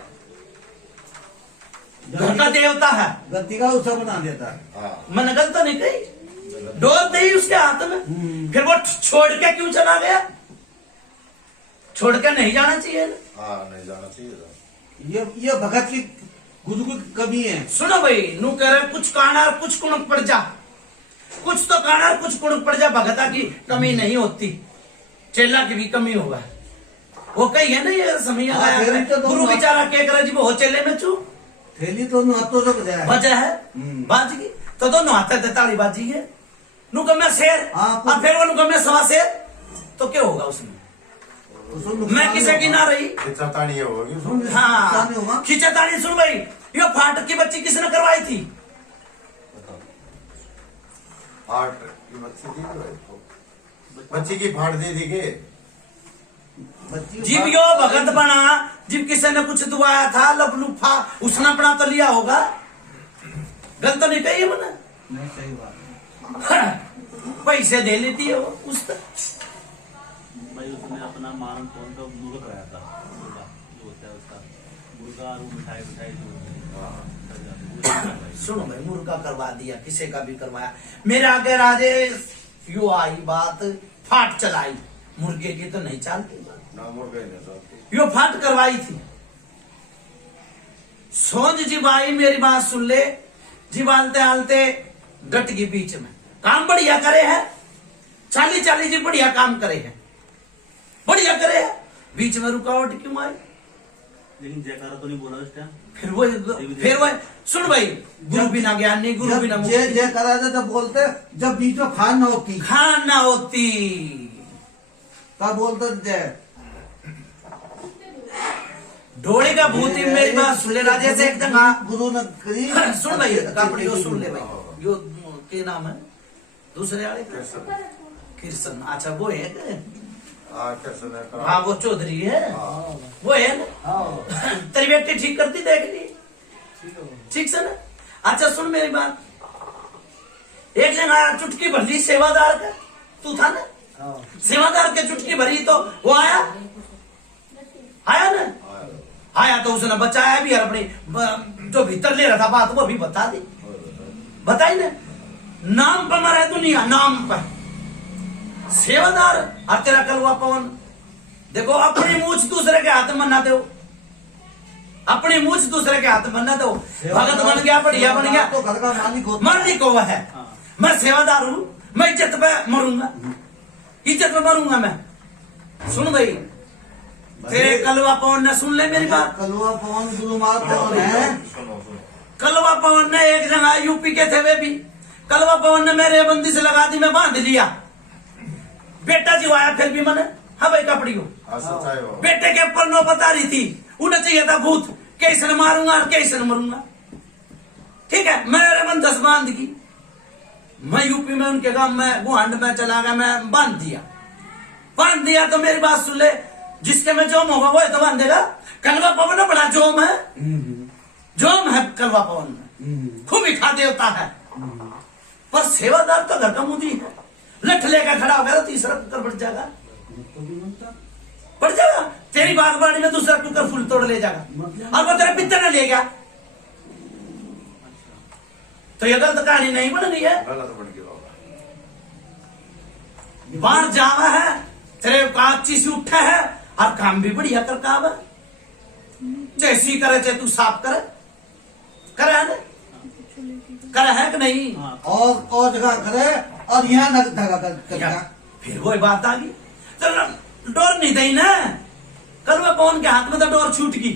घर का देवता है, गति का उत्सव बना देता है। हाँ मन गलत तो नहीं कही, डोर दी उसके हाथ में, फिर वो छोड़ के क्यों चला गया? छोड़ के नहीं जाना चाहिए ना। हाँ नहीं जाना चाहिए था। ये भगत की गुरु की कमी है। सुनो भाई, नू कह रहे कुछ काना कुछ कुणक पड़ जा, कुछ तो काना कुछ कुणक पड़ जा। भगता की कमी नहीं होती, चेला की भी कमी होगा। वो कही है ना ये समय हाँ, फिर तो गुरु बेचारा के करे जी वो चेले में चू थैली तो हाथों से बजाया है। वजह है बाज की तो दोनों हाथ है ताली बाजी है। नु कमे शेर हाँ, और फिर वो नु कमे सवा शेर, तो क्या होगा उसमें? उसको नुकसान मैं किसे की ना रही। खिंचातानी होगी सुन हाँ नुकसान नहीं होगा। खिंचातानी। सुन भाई, ये फाटक की बच्ची किसने करवाई थी? फाट की बच्ची थी बच्ची की फाट दे दी के बच्ची जीव यो भगत बना, जीव किसी ने कुछ दुआया था लफलूफा उसने अपना तो लिया होगा। गलत तो नहीं कही है मैंने। नहीं सही बात है। पैसे दे लेती है वो उस तक। भाई उसने अपना मान कौन तो मुर्गा कराया था, मुर्गा जो होता है उसका मुर्गा और मिठाई मिठाई सुनो भाई, मुर्गा करवा दिया, किसी का भी करवाया। मेरे आगे राजेश यो आई बात, फाट चलाई, मुर्गे की तो नहीं चलती ना मुर्गा ही नहीं चाहती। यो फाट करवाई थी। सोच जी भाई मेरी बात सुन ले, जी बालते आलते गट के बीच में काम बढ़िया करे है, 40 जी बढ़िया काम करे है, बढ़िया करे है, बीच में रुकावट क्यों आई? लेकिन जयकारा तो नहीं बोला उस टाइम। फिर वो सुन भाई, गुरु बिना ज्ञान नहीं, गुरु बिना मुक्ति। जय करा दे जब बोलते, जब बीच में खान ना होती खान ना होती तब बोलते जय। ढोड़ी का भूति मेरी बात सुन ले राजेश एकदम। हाँ गुरु ने करी। सुन भाई, कापड़ी को सुन ले भाई, यो के नाम है दूसरे वाले कृष्ण। अच्छा वो है क्या? हाँ कैसे नहीं करा। हाँ वो चौधरी है, वो है ना। तेरी बेटी ठीक करती देख ली, ठीक से ना। अच्छा सुन मेरी बात, एक जगह चुटकी भर ली सेवादार का, तू था ना? सेवादार के चुटकी भरी तो वो आया ना, आया तो उसने बचाया भी। और अपनी जो भीतर ले रहा था बात वो भी बता दी, बताई ना। नाम पर मरा है दुनिया, नाम पर सेवादार। और तेरा कलवा पवन देखो, अपनी मूछ दूसरे के हाथ में ना दो, अपनी मूछ दूसरे के हाथ में ना दो। भगत बन गया, बढ़िया बन गया तो घर का मालिक होता मालिक को वह है। मैं सेवादार हूं, मैं इज्जत पे मरूंगा, इज्जत पे मरूंगा मैं। सुन भाई, तेरे कलवा पवन ने सुन ले मेरी बात। कलवा पवन गुरु मार पवन है। सुनो सुनो कलवा पवन ने एक जगह यूपी के थे वे भी, कलवा पवन ने मेरे बंदी से लगा दी, मैं बांध लिया। बेटा जी आया फिर भी मैंने, हाँ भाई कपड़ी को हाँ सच्चाई वो। बेटे के ऊपर नो बता रही थी, उन्हें चाहिए था भूत, कैसे मारूंगा और कैसे मरूंगा। ठीक है, मेरे मन 10 बांध की, मैं यूपी में उनके गांव में गुहांड में चला गया, मैं बांध दिया। तो मेरी बात सुन ले, जिसके में जोम होगा वो तो बांधेगा। कलवा पवन बड़ा जोम है, जोम है कलवा पवन में, खूब ही खा देवता है। पर सेवादार तो घर का मुदी है, लठ लेकर खड़ा हो गया तो तीसरा कुकर बढ़ जाएगा, बढ़ जाएगा। तेरी बागवानी में दूसरा कुकर फूल तोड़ ले जाएगा, और वो तेरा पित्तर ने ले गया। तो ये गलत कहानी नहीं बन रही है। गलत बन गया होगा। बाहर जावा है, तेरे काची से उठा है, और काम भी बढ़िया कर काम है। जैसी करे चाहे तू साफ करे है ना, करे है कि नहीं? और जगह करे और यहाँ न धगा कर फिर वही बात आ गई, तो डोर नहीं दी ना। कलवा पवन के हाथ में तो डोर छूट गई।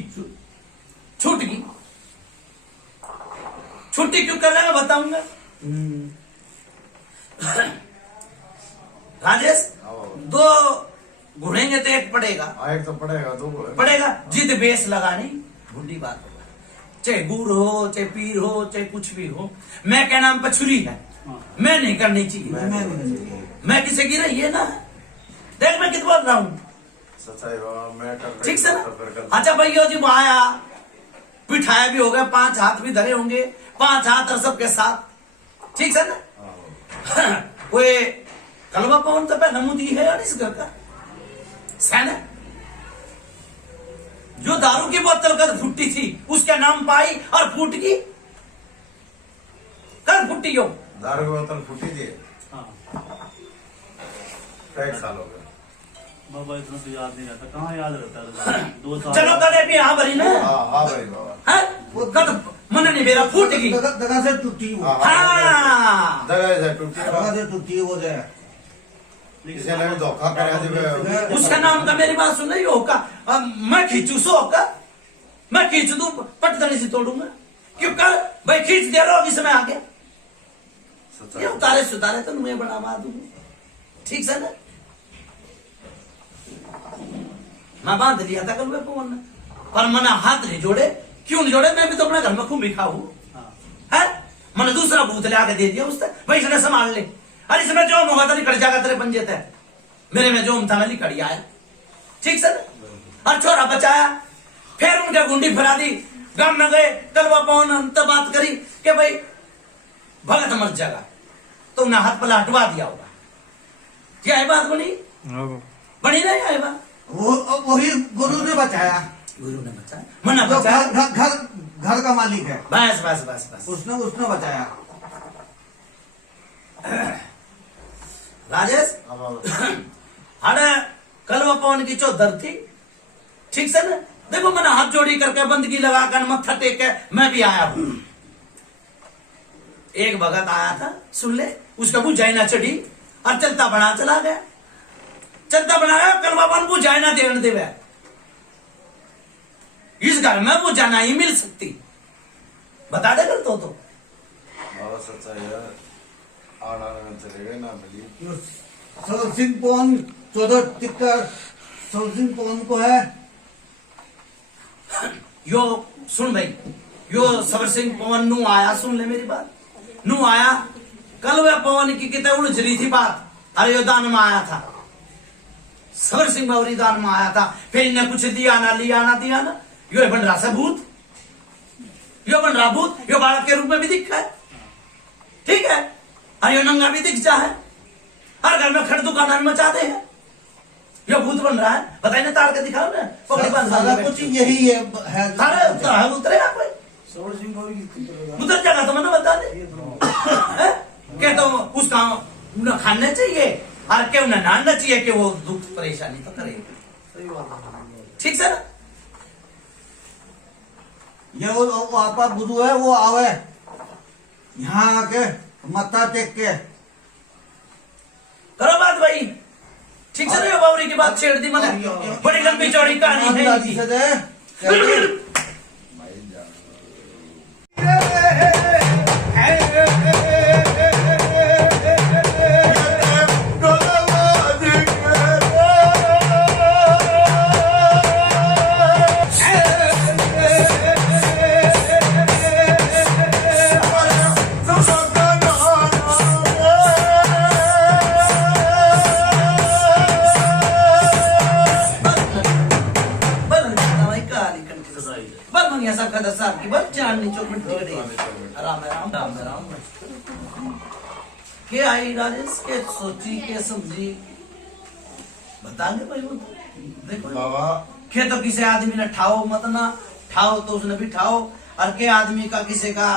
छुट्टी क्यों कर रहे हैं बताऊंगा। राजेश, 2 घुड़ेंगे तो एक पड़ेगा, एक तो पड़ेगा, 2 पड़ेगा। जिद बेस लगानी बुढ़ी बात होगा, चाहे गुर हो, चाहे पीर हो, चाहे कुछ भी हो। मैं क्या नाम पर छुरी है, मैं नहीं करनी चाहिए। मैं किसे की रही है ना, देख मैं कितना बोल रहा हूँ, सच्चाई वो मैं कर ठीक से ना। अच्छा भैया जी आया, पिठाया भी होगा, 5 हाथ भी धरे होंगे, 5 हाथ और सबके साथ, ठीक है ना। कोई कलवा पवन तो पहला मुदी है यार इस घर का सैन, जो दारू की बोतल कद फूटी थी उसका नाम पाई और फूट गई, कल फूटी हो दारू की बोतल फूटी थी। कई साल हो गए बाबा, इतना तो याद नहीं रहता, कहाँ याद रहता है 2 साल। चलो कदे भी हाँ भरी ना, हाँ भाई बाबा, है कद मन नहीं मेरा फूट गई, दगा से टूटी वो, हाँ दगा से टूटी, दगा से टूटी वो जो है। किसी ने भी धोखा कराया थी। उसका नाम का मेरी बात सुन रही होगा, मैं खींचू सो होगा, मैं खींच दूं पटदनी से तोड़ूंगा, क्यों कर भाई खींच दे रहा इस समय आगे ये उतारे सुतारे तो मैं बड़ा मार दूंगा, ठीक है ना। मैं बांध लिया था कल वे पवन ने, पर मैंने हाथ नहीं जोड़े, क्यों नहीं जोड़े, मैं भी तो अपने घर में खूब खा हूं, है मैंने दूसरा भूत ले आके दे दिया उससे, भाई इसने संभाल ले, अरे इसमें जो होगा तो निकल जाएगा तेरे पंजे थे, मेरे में जो था ना निकल आया, ठीक सर। और छोरा बचाया, फिर उनके गुंडी फिरा दी, गांव में गए, कलवा पवन तब बात करी कि भाई भगत मर जाएगा, तो उन्हें हाथ पला हटवा दिया होगा, क्या है बात बनी, बनी नहीं है बात, वही गुरु ने बचाया, गुरु ने बचाया, मना जो बचाया, घर का मालिक है, बस बस बस बस उसने बचाया। राजेश हने कलवा पवन की चौधर थी, ठीक से ना। देखो मैंने हाथ जोड़ी करके बंदगी लगा कर मत्था टेक के मैं भी आया हूं। एक भगत आया था, सुन ले, उसका बुझाई ना चढ़ी और चलता बना चला गया, चलता बनाया, कलवा पवन बुझाई ना देने देवे, इस घर में बुझा नहीं मिल सकती, बता दे कर तो बाबा सच्चा यार, आना चले गए ना मिली। सबर सिंह पवन 14 टिक्कर सबर सिंह पवन को है। यो सुन भाई, यो सबर सिंह पवन नू आया, सुन ले मेरी बात, नू आया कल वह पवन की कितने उलझ रही थी बात, अरे यो दान में आया था, सबर सिंह बावरी दान में आया था, फिर इन्हें कुछ दिया ना दिया ना, यो बन रहा भूत, यो बन रहा भूत, यो बालक के रूप में भी दिखा है, ठीक है, और यो नंगा भी दिख जा है, हर घर में खड़ दुकान में मचा दे है, यो भूत बन रहा है, बताइए ना, तार के दिखाओ ना, पकड़ी बांध सारा कुछ यही है। सारे उतरेगा कोई, सबर सिंह गौरी की उधर जगह तो मैंने बता दे, क्या तो उसका न खाना चाहिए और क्या उन्हें नानना चाहिए कि वो दुख परेशानी तो करेगा, सही बात है। ठीक सर। ये वो आपका गुरु है, वो आवे यहाँ आके मत्था टेक के करो बात भाई, ठीक सर। ये बावरी की बात छेड़ दी मैंने, बड़ी लंबी चौड़ी कहानी है इनकी। से दे। साहब की बस जान नहीं चौक राम राम राम राम के आई राजेश के सोची के समझी बता दे भाई, वो देखो बाबा के तो किसी आदमी ने ठाओ मत ना ठाओ तो उसने भी ठाओ, और के आदमी का किसी का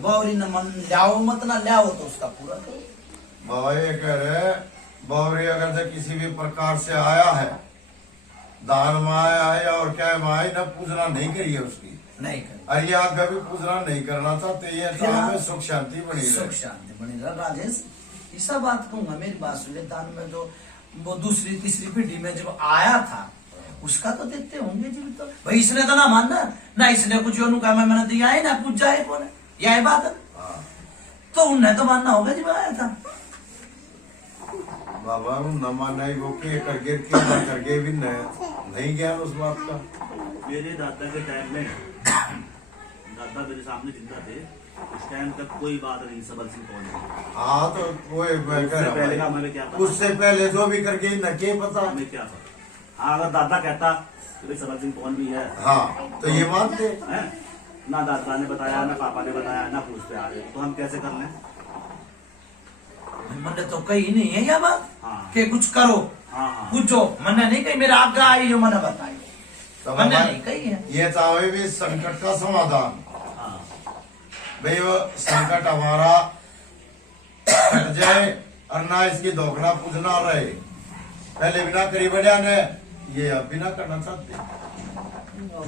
बौरी न मन लाओ मत ना लाओ तो उसका पूरा करो। बाबा ये कह रहे, बावरी अगर से किसी भी प्रकार से आया है, दान में आया है और क्या में आया, न पूजना नहीं करिए उसकी, नहीं कर, और ये आगे भी पूजना नहीं करना था, तो ये दान में सुख शांति बनी सुख रहे। शांति बनी रहा। राजेश ऐसा बात कहूंगा, मेरी बात सुन ले, दान में जो वो दूसरी तीसरी पीढ़ी में जब आया था उसका तो देते होंगे जी, तो भाई इसने तो ना मानना ना, इसने कुछ जो कहा मैंने दिया है ना पूछ जाए कौन, यह बात है, तो उन्हें तो मानना होगा जब आया था। बाबा न माना ही वो के करके भी नहीं ज्ञान उस बात का। मेरे दादा के टाइम में, दादा मेरे सामने जिंदा थे, उस टाइम तक कोई बात नहीं सबल सिंह पवन की। हाँ तो कोई मैं कह रहा पहले हूँ, का हमें क्या पता, उससे पहले जो भी करके न के पता। हमें क्या पता। हाँ अगर दादा कहता कि भाई सबल सिंह पवन भी है, हाँ तो ये मानते। हैं? ना दादा ने बताया, ना पापा ने बताया, ना पूछते आ रहे, तो हम कैसे कर लें? मैंने तो कही नहीं है ये बात हाँ। कि कुछ करो, हाँ। पूछो। मैंने नहीं कही, मेरा आग्रह आई जो मैंने बताई, तो मैंने बाबा, नहीं कही है। ये चाहे भी संकट का समाधान, हाँ। भाई वो संकट हमारा हट जाए और ना इसकी धोखना पूछना रहे। पहले बिना करी बढ़िया ने, ये अब भी ना करना चाहते।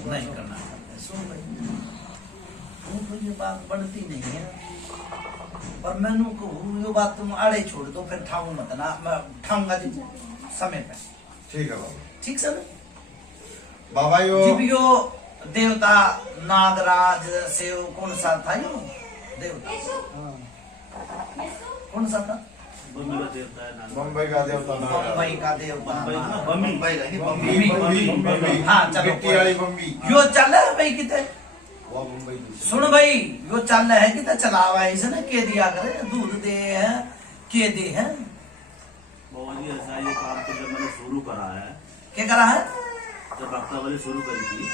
नहीं करना चाहते। सुन भाई, तो ये बात बढ़ती नहीं है, पर मैनू को ये बात तुम आड़े छोड़ दो, फिर ठाऊ मत ना, मैं ठाऊंगा जी समय पे। ठीक है बाबा। ठीक सर। बाबा जब यो देवता नागराज से कौन सा था यो देवता, कौन सा था? बम्बई का देवता है ना? मुंबई का देवता मुंबई का देवता, बम्बी, हाँ चलो, मिट्टी वाली बम्बी, यो चल है भाई किते। वो मुंबई दूसरी। सुन भाई, यो चल है किते चलावा है इसने, के दिया करे, दूध दे है, के दे है, बाबा जी ऐसा ये काम तो जब मैंने शुरू करा है, क्या करा है? जब भक्तावली शुरू करी थी,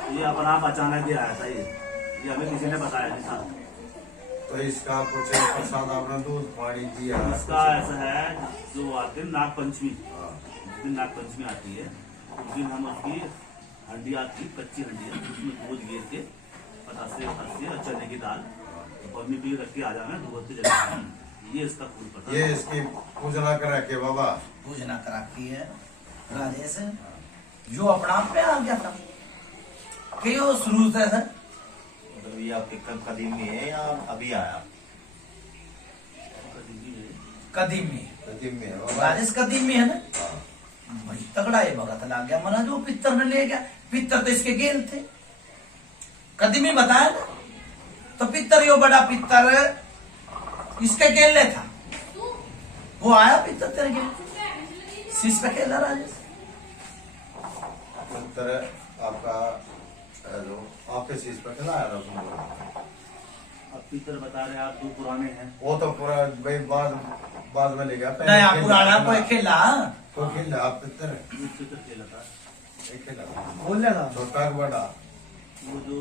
तो ये अपना आप अचानक ही आया था। ये हमें किसी ने बताया नहीं था। तो इसका कुछ प्रसाद आपने दूध पानी दिया? इसका ऐसा है, जो आते हैं नाग पंचमी, जिस दिन नाग पंचमी आती है उस दिन हम उसकी हंडी आती, कच्ची हंडी, उसमें दूध गिर के पतासे और चने की दाल बम्मी भी रख के आ जाना, धूप से जला, ये इसका फूल पता। ये इसकी पूजना करा के बाबा, पूजना करा की है राजेश, जो अपना आप पे आ गया था कि यो शुरू से है। मतलब ये आपके कदीम में है या अभी आया? कदीम में, कदीम में है बाबा। राजेश कदीम में है ना भाई, तगड़ा ये भगत लग गया मना, जो पित्तर ने ले गया। पित्तर तो इसके गेल थे, कदीम में बताया ना, तो पित्तर यो बड़ा पित्तर इसके गेले था, वो आया पित्तर तेरे गेल, शीश पे खेला राजेश। आपका जो आपके शीश पर खिलाया था तुम लोग, अब पितर बता रहे आप, दो पुराने हैं। वो तो पूरा भाई बाद में ले गया। नया पुराना कोई खेला, तो खेला आप पितर पितर खेला था, एक खेला बोल रहा था छोटा का बड़ा, वो जो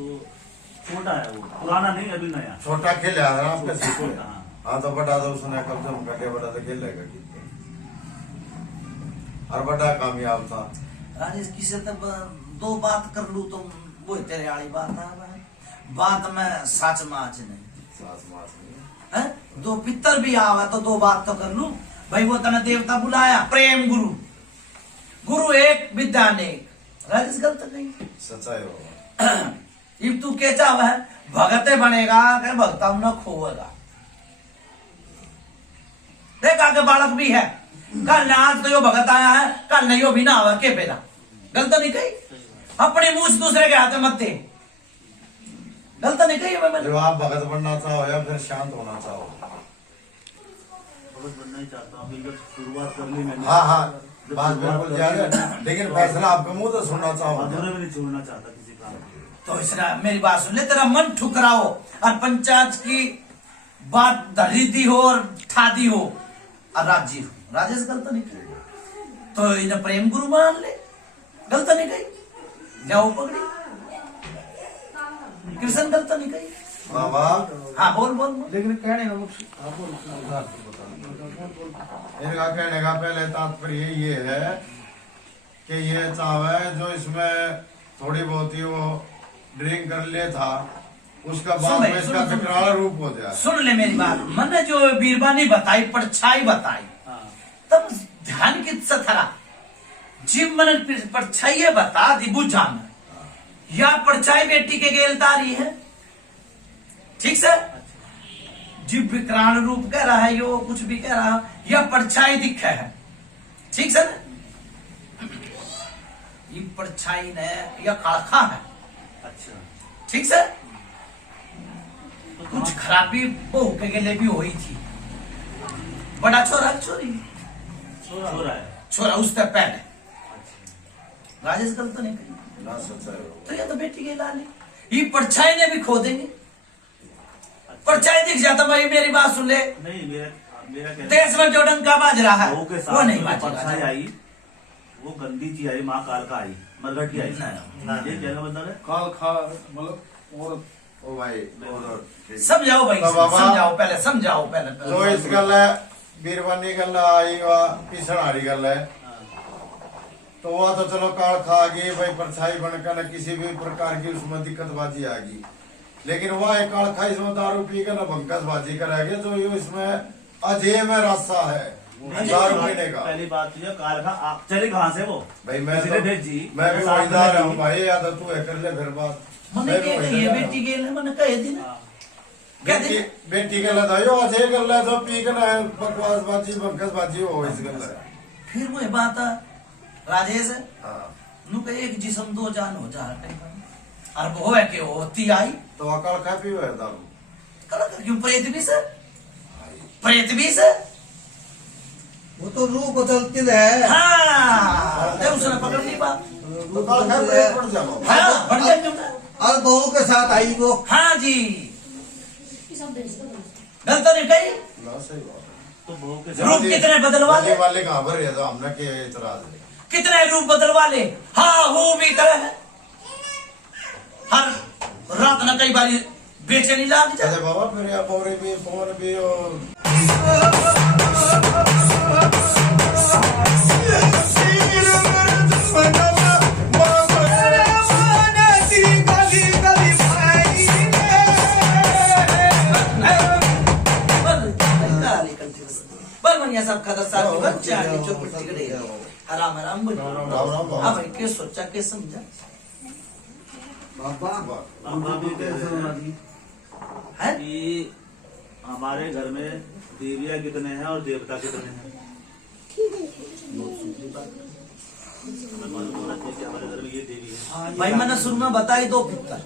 छोटा है वो पुराना नहीं, अभी नया छोटा खेला था ना आपके शीश पे। छोटा। हाँ। हाँ तो बड़ा तो उसने कम से कम कर लिया, बड़ा तो खेल लेगा कितने, और बड़ा कामयाब था। राजेश किसे तब दो बात कर लू तो वो तेरे वाली बात है, बात में सच माच नहीं सास मास में है। दो पितर भी आवा तो दो बात तो कर लू भाई। वो तने देवता बुलाया, प्रेम गुरु, गुरु एक विद्या अनेक, राजेश गलत नहीं। सच्चाई होगा। इब तू क्या चाह है, भगते बनेगा के भगता न खोएगा। देखा के बालक भी है, कल ने आज तो यो भगत आया है, कल नहीं यो भी ना आवा के पेला, गलत नहीं कही। अपनी मूछ दूसरे के हाथ में मत दे, गलत नहीं कही मैंने। जब आप भगत बनना चाहो या फिर शांत होना चाहो? भगत बनना ही चाहता हूँ, अभी जब शुरुआत कर ली मैंने। हाँ हाँ, बात बिल्कुल जायज है, लेकिन फैसला आपके मुंह से सुनना चाहो। अधूरे में नहीं छोड़ना चाहता किसी काम को। तो इसरा मेरी बात सुन ले, तेरा मन ठुकराओ और पंचायत की बात धरी दी हो और ठादी हो और राज्य हो, राजेश गलत नहीं कही। तो इन्हें प्रेम गुरु मान ले, गलत नहीं कही, जाओ पकड़ी, कृष्ण गलत नहीं कही। बाबा हाँ बोल बोल बोल। लेकिन कहने का मुख्य हाँ, बोल। इनका कहने का पहले तात्पर्य ये है कि ये चाहे जो इसमें थोड़ी बहुत ही वो ड्रिंक कर ले था, उसका बाद में इसका विकराल रूप हो जाए। सुन ले मेरी बात, मैंने जो बीरबानी बताई, परछाई बताई, हाँ। तब ध्यान कित से थरा जिम मन परछाई बता दी बुझान, या परछाई बेटी के गेलदारी है, ठीक से जीव विकराल रूप कह रहा है, यो कुछ भी कह रहा है, या परछाई दिखे है, ठीक से ये परछाई ने या खड़खा है, अच्छा, ठीक से कुछ खराबी बहू के लिए भी हुई थी। बड़ा छोरा छोरी छोरा है। छोरा उससे पहले राजेश गलत तो नहीं कही, ना सच्चाई होगा। तो ये तो बेटी के लाली, ये परछाई ने भी खो देंगे। परछाई दिख जाता भाई, मेरी बात सुन ले, नहीं मेरा देश में जो डंका बाज रहा है बहू के वो साथ नहीं जो बाजेगा। परछाई आई, वो गंदी चीज आई, माँ काल का आई, मरघट की आई। ना। ये कहना मतलब है काल खा मतलब और ओ भाई और समझाओ भाई, तो बाबा- समझाओ पहले, समझाओ पहले। तो इस गल है बीरबानी गल आई वा पीछण वाली गल है। तो वह तो चलो काल खा गई भाई, परछाई बनकर न किसी भी प्रकार की उसमें दिक्कतबाजी आ गई। लेकिन वह एक काल खा इसमें दारू पी कर न भंकसबाजी करेगी, जो ये इसमें अजय में रास्ता है दारू पीने का। पहली बात तो ये काल का आप चले कहाँ से वो भाई मैं किसी ने तो भेजी, मैं भी साथ में वहीदार लगी। हूँ भाई, या तो तू है कर ले फिर बात। मैंने मैं भी क्या कही वहीदार है हूँ। बेटी के लिए, मैंने कहे थी ना, क्या बेटी थी? बेटी के लदायो अजय कर ले तो पी कर न बकवासबाजी भंकसबाजी हो इस गल है। फिर वो बात है राजेश, हाँ। नु कहे एक जिसम दो जान हो जा, और वो है कि होती आई तो अकाल खा पी है दारू। कल क्यों प्रेत भी से, प्रेत भी से। वो तो रूह बदलती है। हाँ, जब उसने पकड़ ली बात, तो काल खा पेट पड़ जाओ। हाँ बढ़ गया क्यों ना? और बहू के साथ आई वो। हाँ जी, गलत नहीं कही। ना सही बात है। तो बहू के रूप कितने बदलवा ले, वाले कहाँ पर है तो हमने के इतराज है। कितने रूप बदलवा ले। हाँ वो भी करे है, हर रात न कई बारी बेचैनी लाग जाए। अरे बाबा फिर या बोरे भी फोन भी और बलवनिया साहब खदर साहब की बच्चा है जो कुछ गड़े आराम आराम बोल। राम राम बाबा। हाँ भाई, के सोचा के समझा बाबा हम अभी कैसे होना थी है। कि हमारे घर में देविया कितने हैं और देवता कितने हैं। हमें मालूम होना चाहिए कि हमारे घर में ये देवी है, भाई मैंने शुरू में बताई दो पितर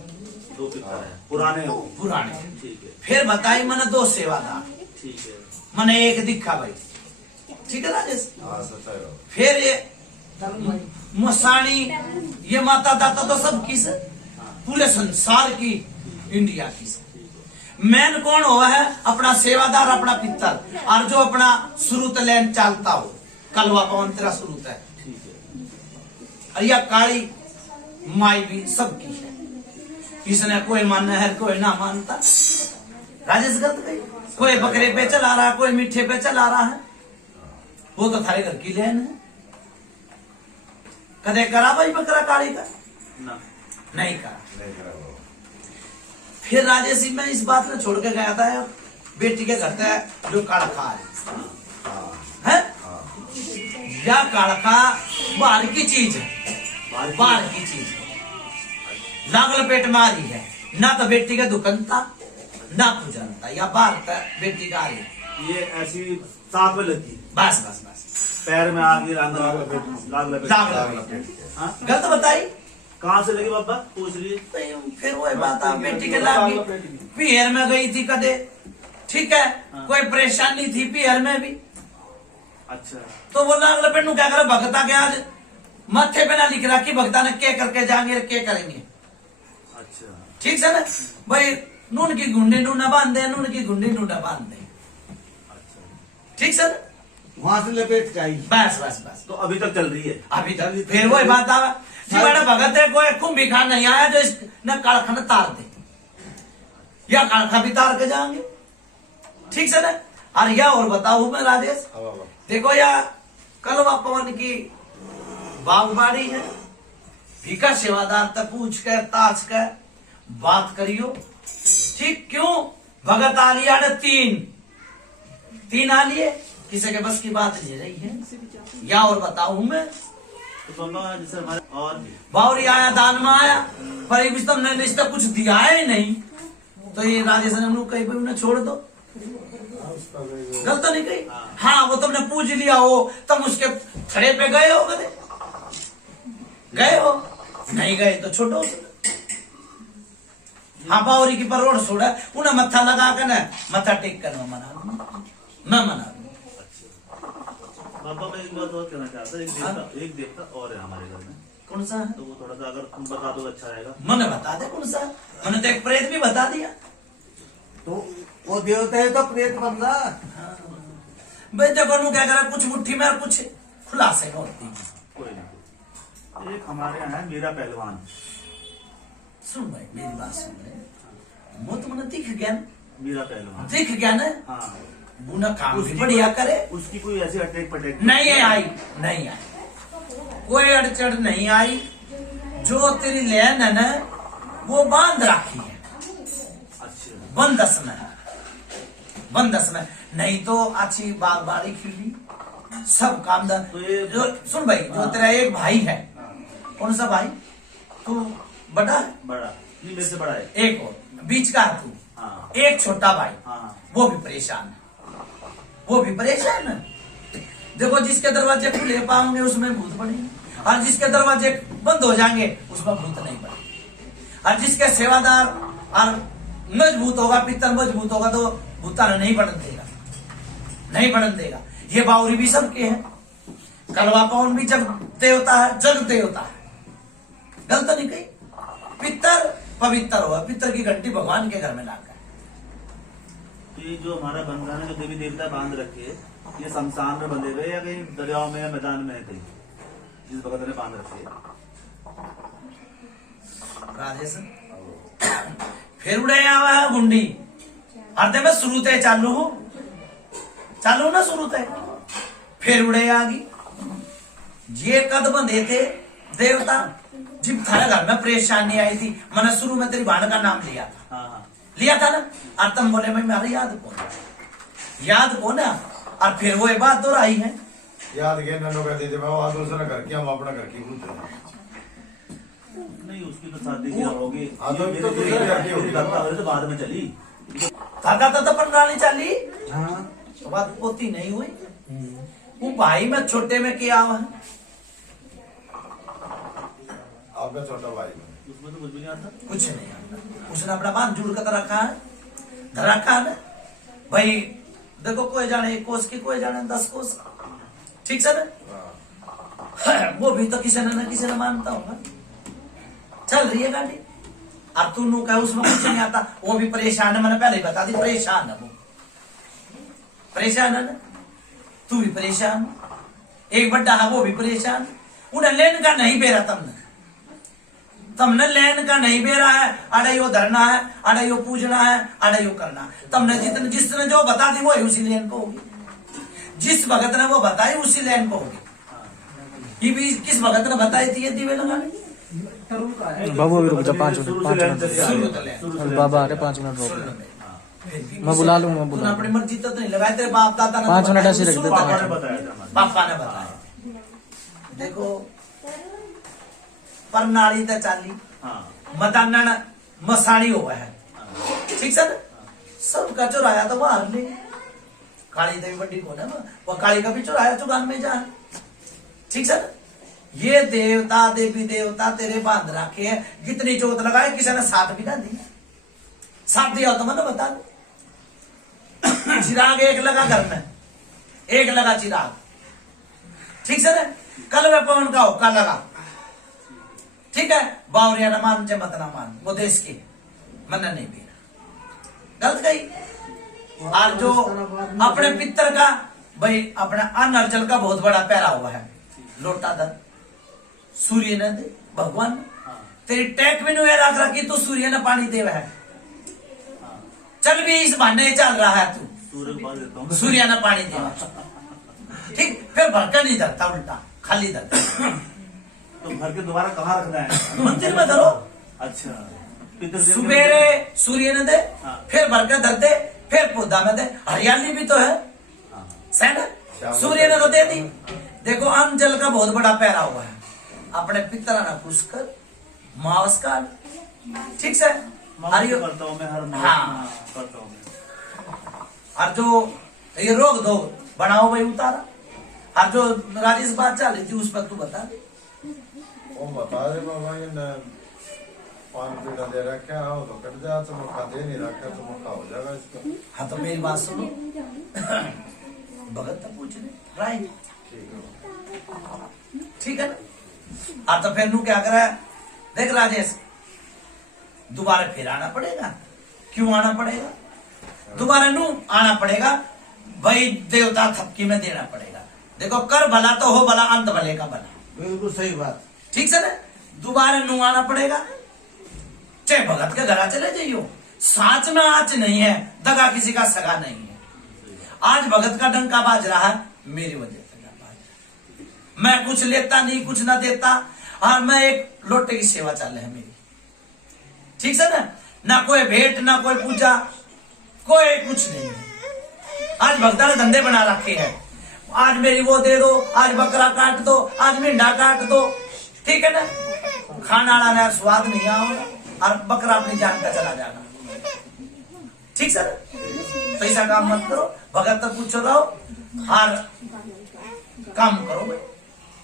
दो पितर हैं पुराने हो। पुराने, ठीक है फिर बताई मैंने दो सेवादार, ठीक है। मैंने एक दिखा भाई, ठीक है राजेश। हाँ सच है बाबा। फिर ये मसानी, ये माता दाता तो सब किस पूरे संसार की, इंडिया की। मैन कौन हुआ है? अपना सेवादार, अपना पितर, और जो अपना सुरुत लैन चालता हो, कलवा पवन तेरा सुरुत है। और यह काली माई भी सबकी है, इसने कोई मानना है कोई ना मानता। राजेश गलत गई, कोई बकरे पे चला रहा है, कोई मीठे पे चला रहा है, वो तो थारे घर की लेन है। कदे करा भाई बकरा काली का? ना नहीं करा। नहीं करा बाबा। फिर राजेश जी मैं इस बात में छोड़ के गया था, बेटी के घर से जो काड़खा है, या काड़खा बाहर की चीज है, बाहर की चीज है, लागल पेट मारी है ना, तो बेटी का दुकनता ना पूजनता, या बाहर का बेटी का आ रही, ये ऐसी साथ में लगी, बस बस बस पैर में आ गई, लाग लपेट। लागल। हाँ? गलत बताई। कहाँ से लगी बाबा पूछ रही है। फिर वो बात आप बेटी के लागी पीहर में गई थी कदे, ठीक है, कोई परेशानी थी पीहर में भी, अच्छा तो वो नाग लपेट नु क्या करे, भगता के आज माथे पे ना लिख रहा कि भगता ने क्या करके जाएंगे क्या करेंगे, अच्छा ठीक है ना भाई। नून की गुंडी नूना बांध दे, नून की गुंडी नूना बांध दे, ठीक है ना, वहां से लपेट के आई। बस बस बस। तो अभी तक चल रही है। अभी तक फिर वही बात आ जी, बड़ा भगत है, कोई कुंभी खान नहीं आया जो इस न कालखा तार दे, या कालखा भी तार के जाएंगे, ठीक है ना। और या और बताऊ मैं राजेश, हाँ बाबा। देखो या कलवा पवन की बागबाड़ी है, भीका सेवादार तक पूछ कर ताज कर बात करियो, ठीक। क्यों भगत आ लिया ने तीन आ लिए, किसी के बस की बात नहीं रही है। या और बताऊ मैं, तो बाबा जैसे हमारे और बावरी आया दान में आया, पर एक विस्तम ने रिश्ता कुछ दिया ही नहीं, तो ये राजेश ने हमने कहीं पे उन्हें छोड़ दो, गलत नहीं कही। हाँ वो तुमने पूछ लिया हो, तुम उसके खड़े पे गए हो, गए हो, नहीं गए तो छोड़ो उसे। हाँ बावरी की पर रोड छोड़ा, उन्हें मत्था लगा कर ना, मत्था टेक कर मैं मना दूं। बाबा मैं एक बात और कहना चाहता हूँ, एक देवता और है हमारे घर में, कौन सा है? तो वो थोड़ा सा अगर तुम बता दो अच्छा रहेगा। मैंने बता दे कौन सा, मैंने तो एक प्रेत भी बता दिया। तो वो देवता है तो प्रेत बन रहा। भाई देखो नू क्या करा, कुछ मुट्ठी में और कुछ खुलासे में होती है। कोई नहीं, एक हमारे यहाँ है मीरा पहलवान, सुन भाई मेरी बात सुन रहे, वो तो मैंने दिख गया ना, मेरा पहलवान दिख गया ना, हाँ बुना काम भी बढ़िया करे, उसकी कोई ऐसी अटैक पटेक नहीं आई, नहीं आई, कोई अड़चन नहीं आई। जो तेरी लेन है ना वो बांध रखी है, अच्छा बंदस में, बंदस में, नहीं तो अच्छी बागबानी खिली सब काम दर। तो ये- जो सुन भाई, जो तेरा एक भाई है, कौन सा भाई, तू बड़ा है, बड़ा नहीं मेरे से बड़ा है एक और बीच का है तू, हाँ एक छोटा भाई, हाँ वो भी परेशान है, वो भी परेशान है। देखो जिसके दरवाजे खुले पाओगे उसमें भूत पड़ेंगे, और जिसके दरवाजे बंद हो जाएंगे उसमें भूत नहीं पड़ेंगे, और जिसके सेवादार और मजबूत होगा, पित्तर मजबूत होगा तो भूतान नहीं बनन देगा, नहीं बनन देगा। ये बावरी भी सबके हैं, कलवा पवन भी जग देवता है, जग देवता है, गलत नहीं कही। पित्तर पवित्र हुआ, पित्तर की घंटी भगवान के घर में लाकर, तो ये जो हमारा बंधन है जो देवी देवता बांध रखे ये शमशान में बंधे हुए या कहीं दरियाओं में या मैदान में है कहीं जिस भगत ने बांध रखे राजेश फिर उड़े आवा है गुंडी, अर्धे में शुरू थे चालू ना शुरू थे, फिर उड़े आगी। ये कद बंधे थे देवता, जब थारे घर में परेशानी आई थी, मैंने शुरू में तेरी भाण का नाम लिया था, हाँ हाँ लिया था ना, और तुम बोले मैं मेरी याद कौन है, और फिर वो ये बात दोहराई है। याद के नन्नो कहते थे बाबा दूसरा घर की, हम अपना घर की भूत नहीं उसकी तो शादी क्या होगी हाँ, तो ये तो मेरी- दूसरी लड़की मेरी होगी। घटना हो रही तो बाद में चली धागा तो पंडाली चली, हाँ तो बात पोती नहीं हुई। वो भाई में छोटे में किया हुआ है, आपका छोटा भाई उसमें तो कुछ भी नहीं आता कुछ नहीं आता, उसने अपना बांध जुड़ कर रखा है, धर रखा है ना भाई। देखो कोई जाने 1 कोस की, कोई जाने 10 कोस, ठीक से ना, वो भी तो किसी ने किसी ने मानता होगा। चल रही है गाड़ी, अब तू नू कह उसमें कुछ नहीं आता, वो भी परेशान है, मैंने पहले ही बता दी परेशान है, वो परेशान है ना, तू भी परेशान, एक बड्डा है वो भी परेशान। उन्हें लेन का नहीं बेरा तुमने लेन का नहीं बेरा है, अरे यो धरना है, अरे यो पूजना है, अरे यो करना है। तुमने जिसने जो बता दी वो उसी लेन को होगी, जिस भगत ने वो बताई उसी लेन को होगी। ये भी किस भगत ने बताई थी ये दिवे लगाने, बाबू अभी रुक जा 5 मिनट, शुरू 5 से मिनट शुरू तो लेन। शुरू अभी से बाबा आ रहे 5 मिनट रोक शुरू ले। में। मैं बुला लूंगा, तूने बुला अपनी मर्जी तो नहीं लगाए, तेरे बाप दादा ने 5 तो मिनट बताया, ऐसे रख शुरू दे, तो पापा ने लेन। बताया था हमारे। पापा ने बताया। देखो प्रणाली तो चाली हाँ मदानन मसाणी हुआ है, ठीक है ना, सबका चुराया तो बाहर ले, काली देवी बड्डी कौन है वो, काली का भी चुराया चुगान में जा, ठीक है ना। ये देवता देवी देवता तेरे बांध रखे हैं, कितनी चोट लगाए, किसी ने साथ भी ना दी, साथ दिया तो मैंने बता दे। चिराग एक लगा घर में, एक लगा चिराग, ठीक है ना, कल वे पवन का हुक्का लगा, ठीक है, बावरिया न मान चे मत ना मान, वो देश की मन नहीं भी गलत गई। और जो अपने पितर का भाई अपना अन्न अर्जल का बहुत बड़ा पैरा हुआ है, लोटा दर सूर्य ने दे, भगवान ने तेरी टैक में नुए रख रखी, तो सूर्य ने पानी दे है, चल भी इस बहाने चल रहा है तू, सूर्य को बांध देता हूँ सूर्य ने पानी दिया, ठीक, फिर भड़का नहीं धरता, उल्टा खाली धरता, तो भर के दोबारा कहाँ रखना है मंदिर में धरो, अच्छा पितृदेव के सुबेरे सूर्य ने दे, हाँ। फिर भरकर धर दे, फिर पौधा में दे, हरियाली भी तो है, हाँ। सैन सूर्य ने तो दे दी। देखो अन्न जल का बहुत बड़ा पैरा हुआ है, अपने पितरा ने पुष्कर मावस का, ठीक से मामूली करता हूँ मैं हर माह हाँ। करता हूँ मैं। और जो ये रोग दो बनाओ भाई उतारा, और जो राजेश बात चल रही थी उस पर तू बता दे। वो बता दे बाबा ये न 5 पीड़ा दे रखा है, तो कट जा, चमका दे नहीं रखा, चमका हो जाएगा इसका। हाँ तो मेरी बात सुनो, भगत तो पूछ ले राइट, ठीक है ना। अब तो फिर नू क्या करा, देख राजेश, दोबारा फिर आना पड़ेगा, क्यों आना पड़ेगा, दोबारा नू आना पड़ेगा भाई, देवता थपकी में देना पड़ेगा। देखो कर भला तो हो भला, अंत भले का भला, बिल्कुल सही बात। ठीक है ना, दोबारा नू आना पड़ेगा, चाहे भगत के घर चले जाइयो, साच में आँच नहीं है, दगा किसी का सगा नहीं है। आज भगत का डंका बाज रहा है मेरी वजह से बाज रहा है। मैं कुछ लेता नहीं, कुछ ना देता, और मैं एक लोटे की सेवा चल है मेरी, ठीक है ना कोई भेंट, ना कोई पूजा, कोई कुछ नहीं है। आज भक्ता ने धंधे बना रखे हैं, आज मेरी वो दे दो, आज बकरा काट दो, आज मींढा काट दो, ठीक है ना। खाना वाला स्वाद नहीं आओगा और बकरा अपनी जान का चला जाएगा, ठीक सर। पैसा काम मत करो, भगत तक पूछो रहो और काम करो भाई,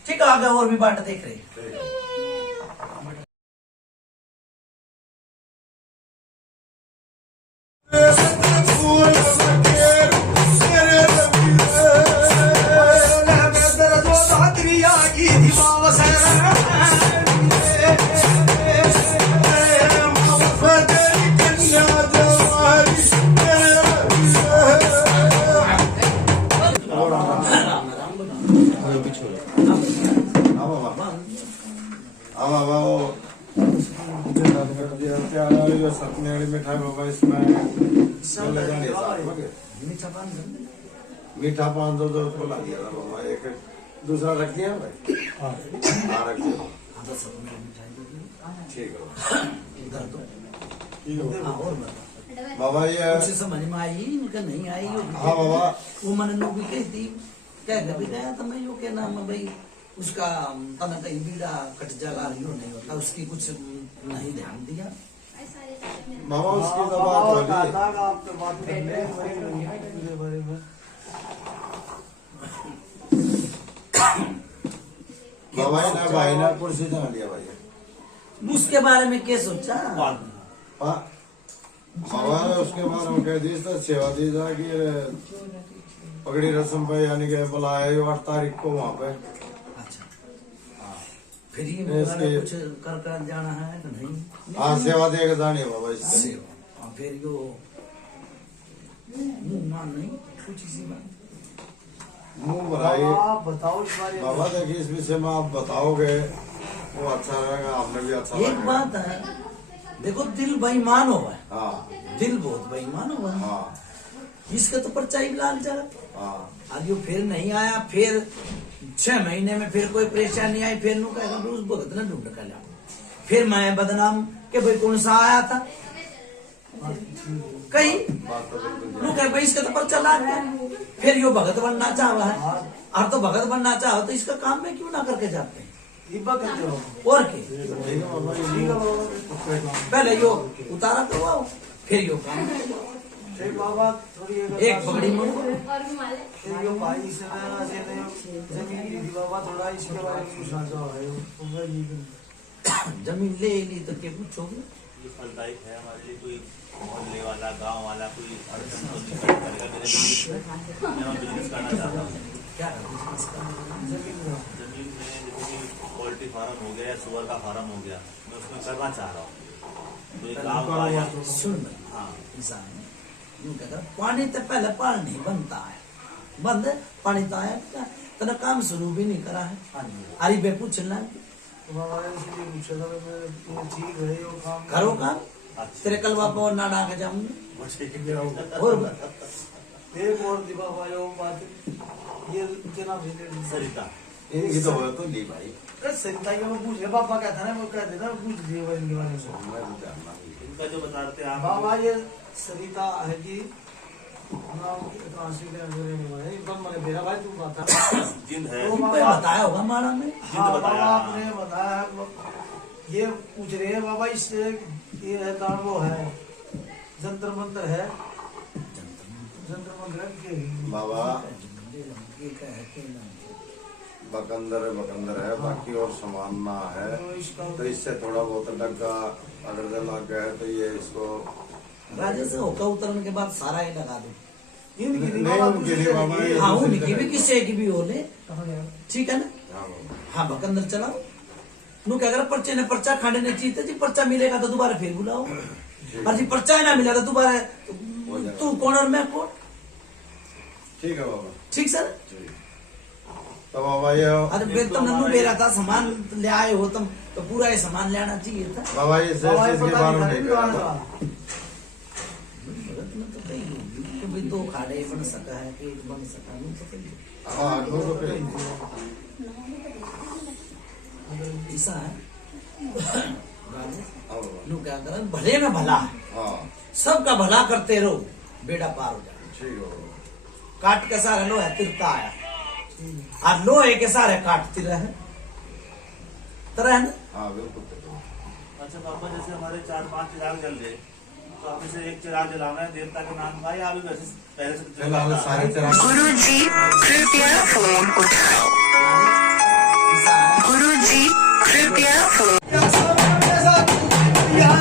ठीक है। आगे और भी बाट देख रहे सतनेड़ी मिठाई बाबा, इसमें मीठा पान दो तो ला दिया था बाबा। एक दूसरा रख दिया भाई, हाँ रख दिया, ठीक है बाबा। ये समझ में आई इनका नहीं आई, हाँ बाबा, वो मैंने नौकरी कही थी, क्या कभी गया था मैं, यो क्या नाम है भाई उसका, तना कहीं बीड़ा कट जागा नहीं होता, उसकी कुछ नहीं ध्यान दिया बाबा। उसकी तो बात हो रही बाबा ने भाई ने कुर्सी जमा दिया भाई। उसके बारे में क्या सोचा? बाबा ने उसके बारे में कह दी तो सेवा दी जा कि पगड़ी रस्म पे, यानी कि बुलाया 8 तारीख को वहाँ पे। फिर ये कुछ कर जाना है कि नहीं? हाँ सेवा देगा जानी है बाबा इससे। फिर यो मुंह मान नहीं कुछ इसी बात मुंह बनाइए बताओ इस बारे में। बाबा। देखिए इस विषय में आप बताओगे वो अच्छा रहेगा, आपने भी अच्छा एक लगेगा। बात है, देखो दिल बेईमान हुआ है, हाँ दिल बहुत बेईमान हुआ है। हाँ इसका तो पर्चा ही लाल जाए, हाँ आज यो फिर नहीं आया, फिर 6 महीने में फिर कोई परेशानी आई, फिर नु कहेगा उस भगत ने ढूंढ कर लाओ, फिर मैं बदनाम के भाई कौन सा आया था कहीं, नु कहे भाई इसका तो पर्चा लाल गया, फिर यो भगत बनना चाहा है, और तो भगत बनना चाहो तो इसका काम में क्यों ना करके जाते हैं, और के पहले यो उतारा करवाओ, फिर यो काम बाबा थोड़ी एक पगड़ी मंगो। यो भाई से ना से जमीन ली थी बाबा, थोड़ा इसके बारे में पूछना चाह रहे हो। जमीन ले ली तो क्या पूछोगे? ये फलदायक है हमारे लिए, कोई मोहल्ले वाला गांव वाला कोई अड़चन तो नहीं करेगा मेरे लिए। मैं बिजनेस करना चाहता हूँ। क्या बिजनेस करना? जमीन में जैसे कि पोल्ट्री फार्म हो गया, सुअर का फार्म हो गया, मैं उसमें करना चाह रहा हूँ। तो एक गाँव का या सुन हाँ इंसान यूं कहता पानी तो पहले पाल नहीं बनता है, बंद पानी तो आया तेना काम शुरू भी नहीं करा है। अरे बे पूछना बाबा इसलिए पूछा था मैं, ठीक है यो काम करो काम, तेरे कल बापा और ना डाके जाऊंगी। और एक और दी बाबा यो बात, ये क्या नाम है सरिता, इनकी तो हो तो ली भाई। सरिता के मैं पूछ पापा कहता ना, वो कहते था पूछ दिए इनके बारे में। मैं तो जानना ही। इनका जो बता रहे थे आप, बाबा ये सरिता है कि नाम ट्रांसलेट है, एकदम मैंने मेरा भाई तू बता। जिंद है, तो कोई बताया होगा मारा में। हाँ बताया। बाबा आपने बताया, ये पूछ रहे हैं बाबा इससे ये है दान वो है जंतर मंतर है, जंतर मंतर है कि बाबा बकंदर है, बाकी और सामान ना है, तो इससे थोड़ा बहुत डग्गा अगर लग गया है तो ये इसको राजे से होकर उतरने के बाद सारा ही लगा दो। नहीं उनके लिए बाबा ये हाँ उनकी भी किसी की भी हो ले, ठीक है ना। हाँ बाबा। हाँ बकंदर चलाओ, नु क्या अगर पर्चे ने पर्चा खाने ने चीते जी, पर्चा मिलेगा तो दोबारा फिर बुलाओ, और जी पर्चा ही ना मिला तो दोबारा तू कौन और मैं कौन, ठीक है बाबा। ठीक सर। तो बाबा ये अरे फिर तो नन्नू बेरा था सामान ले आए हो तुम तो पूरा ये सामान ले आना चाहिए था। बाबा ये बाबा चीज के पता बारे में नहीं नहीं था करा। भगत में तो कहीं होगी कि भाई दो खाड़े बन सका है एक बन सका नहीं तो कहीं हाँ दो तो पे ऐसा है। हाँ नु क्या कर भले में भला है, हाँ सबका भला करते रहो बेड़ा पार हो जाए। ठीक हो काट के सारे लो है तिरता आया और लोहे के सारे काटती रहे तरह है ना। हाँ बिल्कुल अच्छा पापा जैसे हमारे 4-5 चिराग जल गए तो हमें से एक चिराग जलाना है देवता के नाम का या अभी वैसे पहले से फिलहाल सारे चिराग गुरुजी कृपया फोन उठाओ। ऐसा है। गुरुजी कृपया फोन Yeah.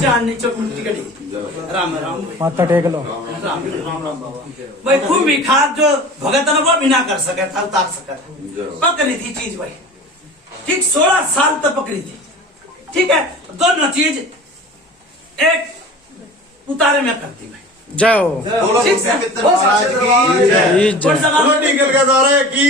चांदनी चकुंडी कड़ी राम राम माथा टेक लो। राम राम बाबा भाई खूब भी खाद जो भगत न वो भी ना कर सके था उतार सका था पकड़ी थी चीज भाई ठीक 16 साल तक पकड़ी थी ठीक है दोनों चीज एक उतारे में करती भाई जय हो। बोलो ठीक है। पितर महाराज की कौन सा गाँव? बोलो टिकल का दारे की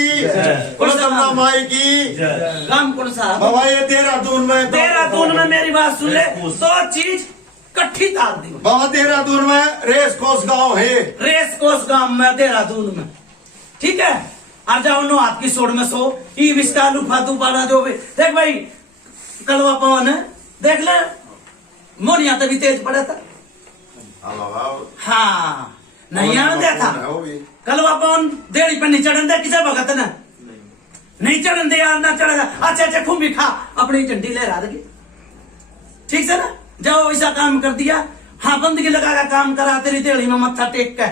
कौन सा गाँव? माई की गाँव कौन सा बाबा ये देहरादून में देहरादून में मेरी बात सुन ले दो चीज कट्ठी तार दी बाबा देहरादून में रेस कोर्स गाँव है रेस कोर्स गांव में देहरादून में ठीक है आ जाओ नो हाथ की सोड़ में सो ई विस्का लुफातू पाना जो भी देख भाई कलवा पवन है देख ले मोनिया तभी तेज पड़ा था हाँ बाबा हाँ नहीं आने था वो भी कलवा पवन देड़ी पे नहीं चढ़न दे किसे भगत ने नहीं चढ़न दे यार ना चढ़ेगा अच्छा अच्छा खूब भी खा अपनी झंडी लहरा देगी ठीक से ना जाओ ऐसा काम कर दिया हाँ बंदगी लगा का काम करा तेरी देड़ी में मत्था टेक के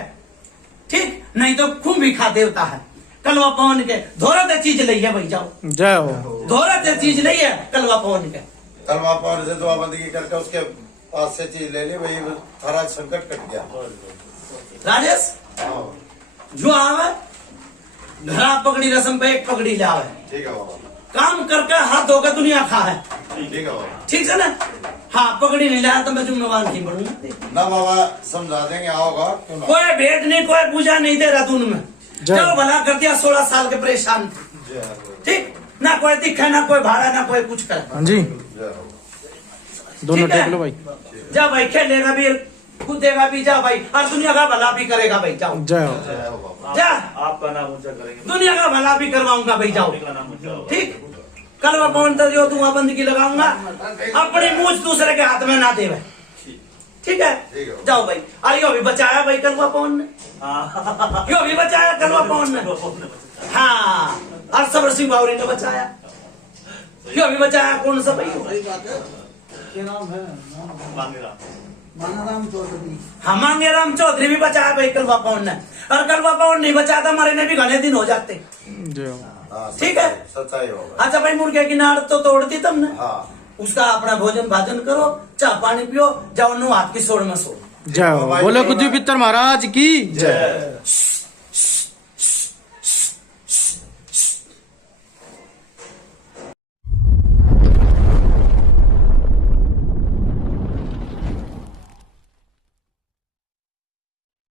ठीक नहीं तो खूब भी खा देवता है कलवा पवन के धोरा ते चीज ली है भाई जाओ जय हो। धोरा ते चीज ली है कलवा पवन के कल वहाँ पर से दुआ बंदगी करके उसके पास से चीज ले ली वही सारा संकट कट गया राजेश हाँ, जो आवे घरा पकड़ी रसम पे एक पकड़ी ले आवे ठीक है बाबा काम करके हाथ धोकर दुनिया खा है ठीक है बाबा ठीक है ना हाँ पकड़ी नहीं लाया तो मैं जिम्मेवार नहीं बनूंगा ना बाबा समझा देंगे आओगा क्यों ना कोई भेद नहीं कोई पूजा नहीं देहरादून में जय। चलो भला कर दिया 16 साल के परेशान थे जय हो, ठीक ना कोई दिखे ना कोई भाड़ा ना कोई कुछ करे हाँ जी जय हो। दोनों ठीक है? टेक लो भाई। जा भाई खेलेगा भी कूदेगा भी जा भाई और दुनिया का भला भी करेगा भाई जाओ जय हो। जय हो बाबा जा आपका नाम ऊंचा करेंगे दुनिया का भला भी करवाऊंगा भाई जाओ आपका नाम ऊंचा होगा। ठीक कल मैं पवन तो जो धुआं बंदगी लगाऊंगा अपनी मूछ दूसरे के हाथ में ना दे भाई ठीक है ठीक है। जाओ भाई अरे यो भी बचाया भाई कलवा पवन ने हाँ यो भी बचाया कलवा पवन ने हाँ और सबर सिंह बावरी ने बचाया यो भी बचाया कौन सा भाई सही बात है क्या नाम है नाम मांगेरा मानाराम चौधरी हाँ मांगे राम चौधरी भी बचाया भाई कलवा पवन ने और कलवा पवन नहीं बचाया था हमारे ने भी घने दिन हो जाते जय हो। हाँ, ठीक है। सच्चाई होगा अच्छा भाई मुर्गे की नाड़ तो तोड़ दी तुमने हाँ उसका अपना भोजन भाजन करो चाह पानी पियो जाओ नो हाथ की सोड़ में सो जय हो। बोलो कुछ पितर महाराज की जय।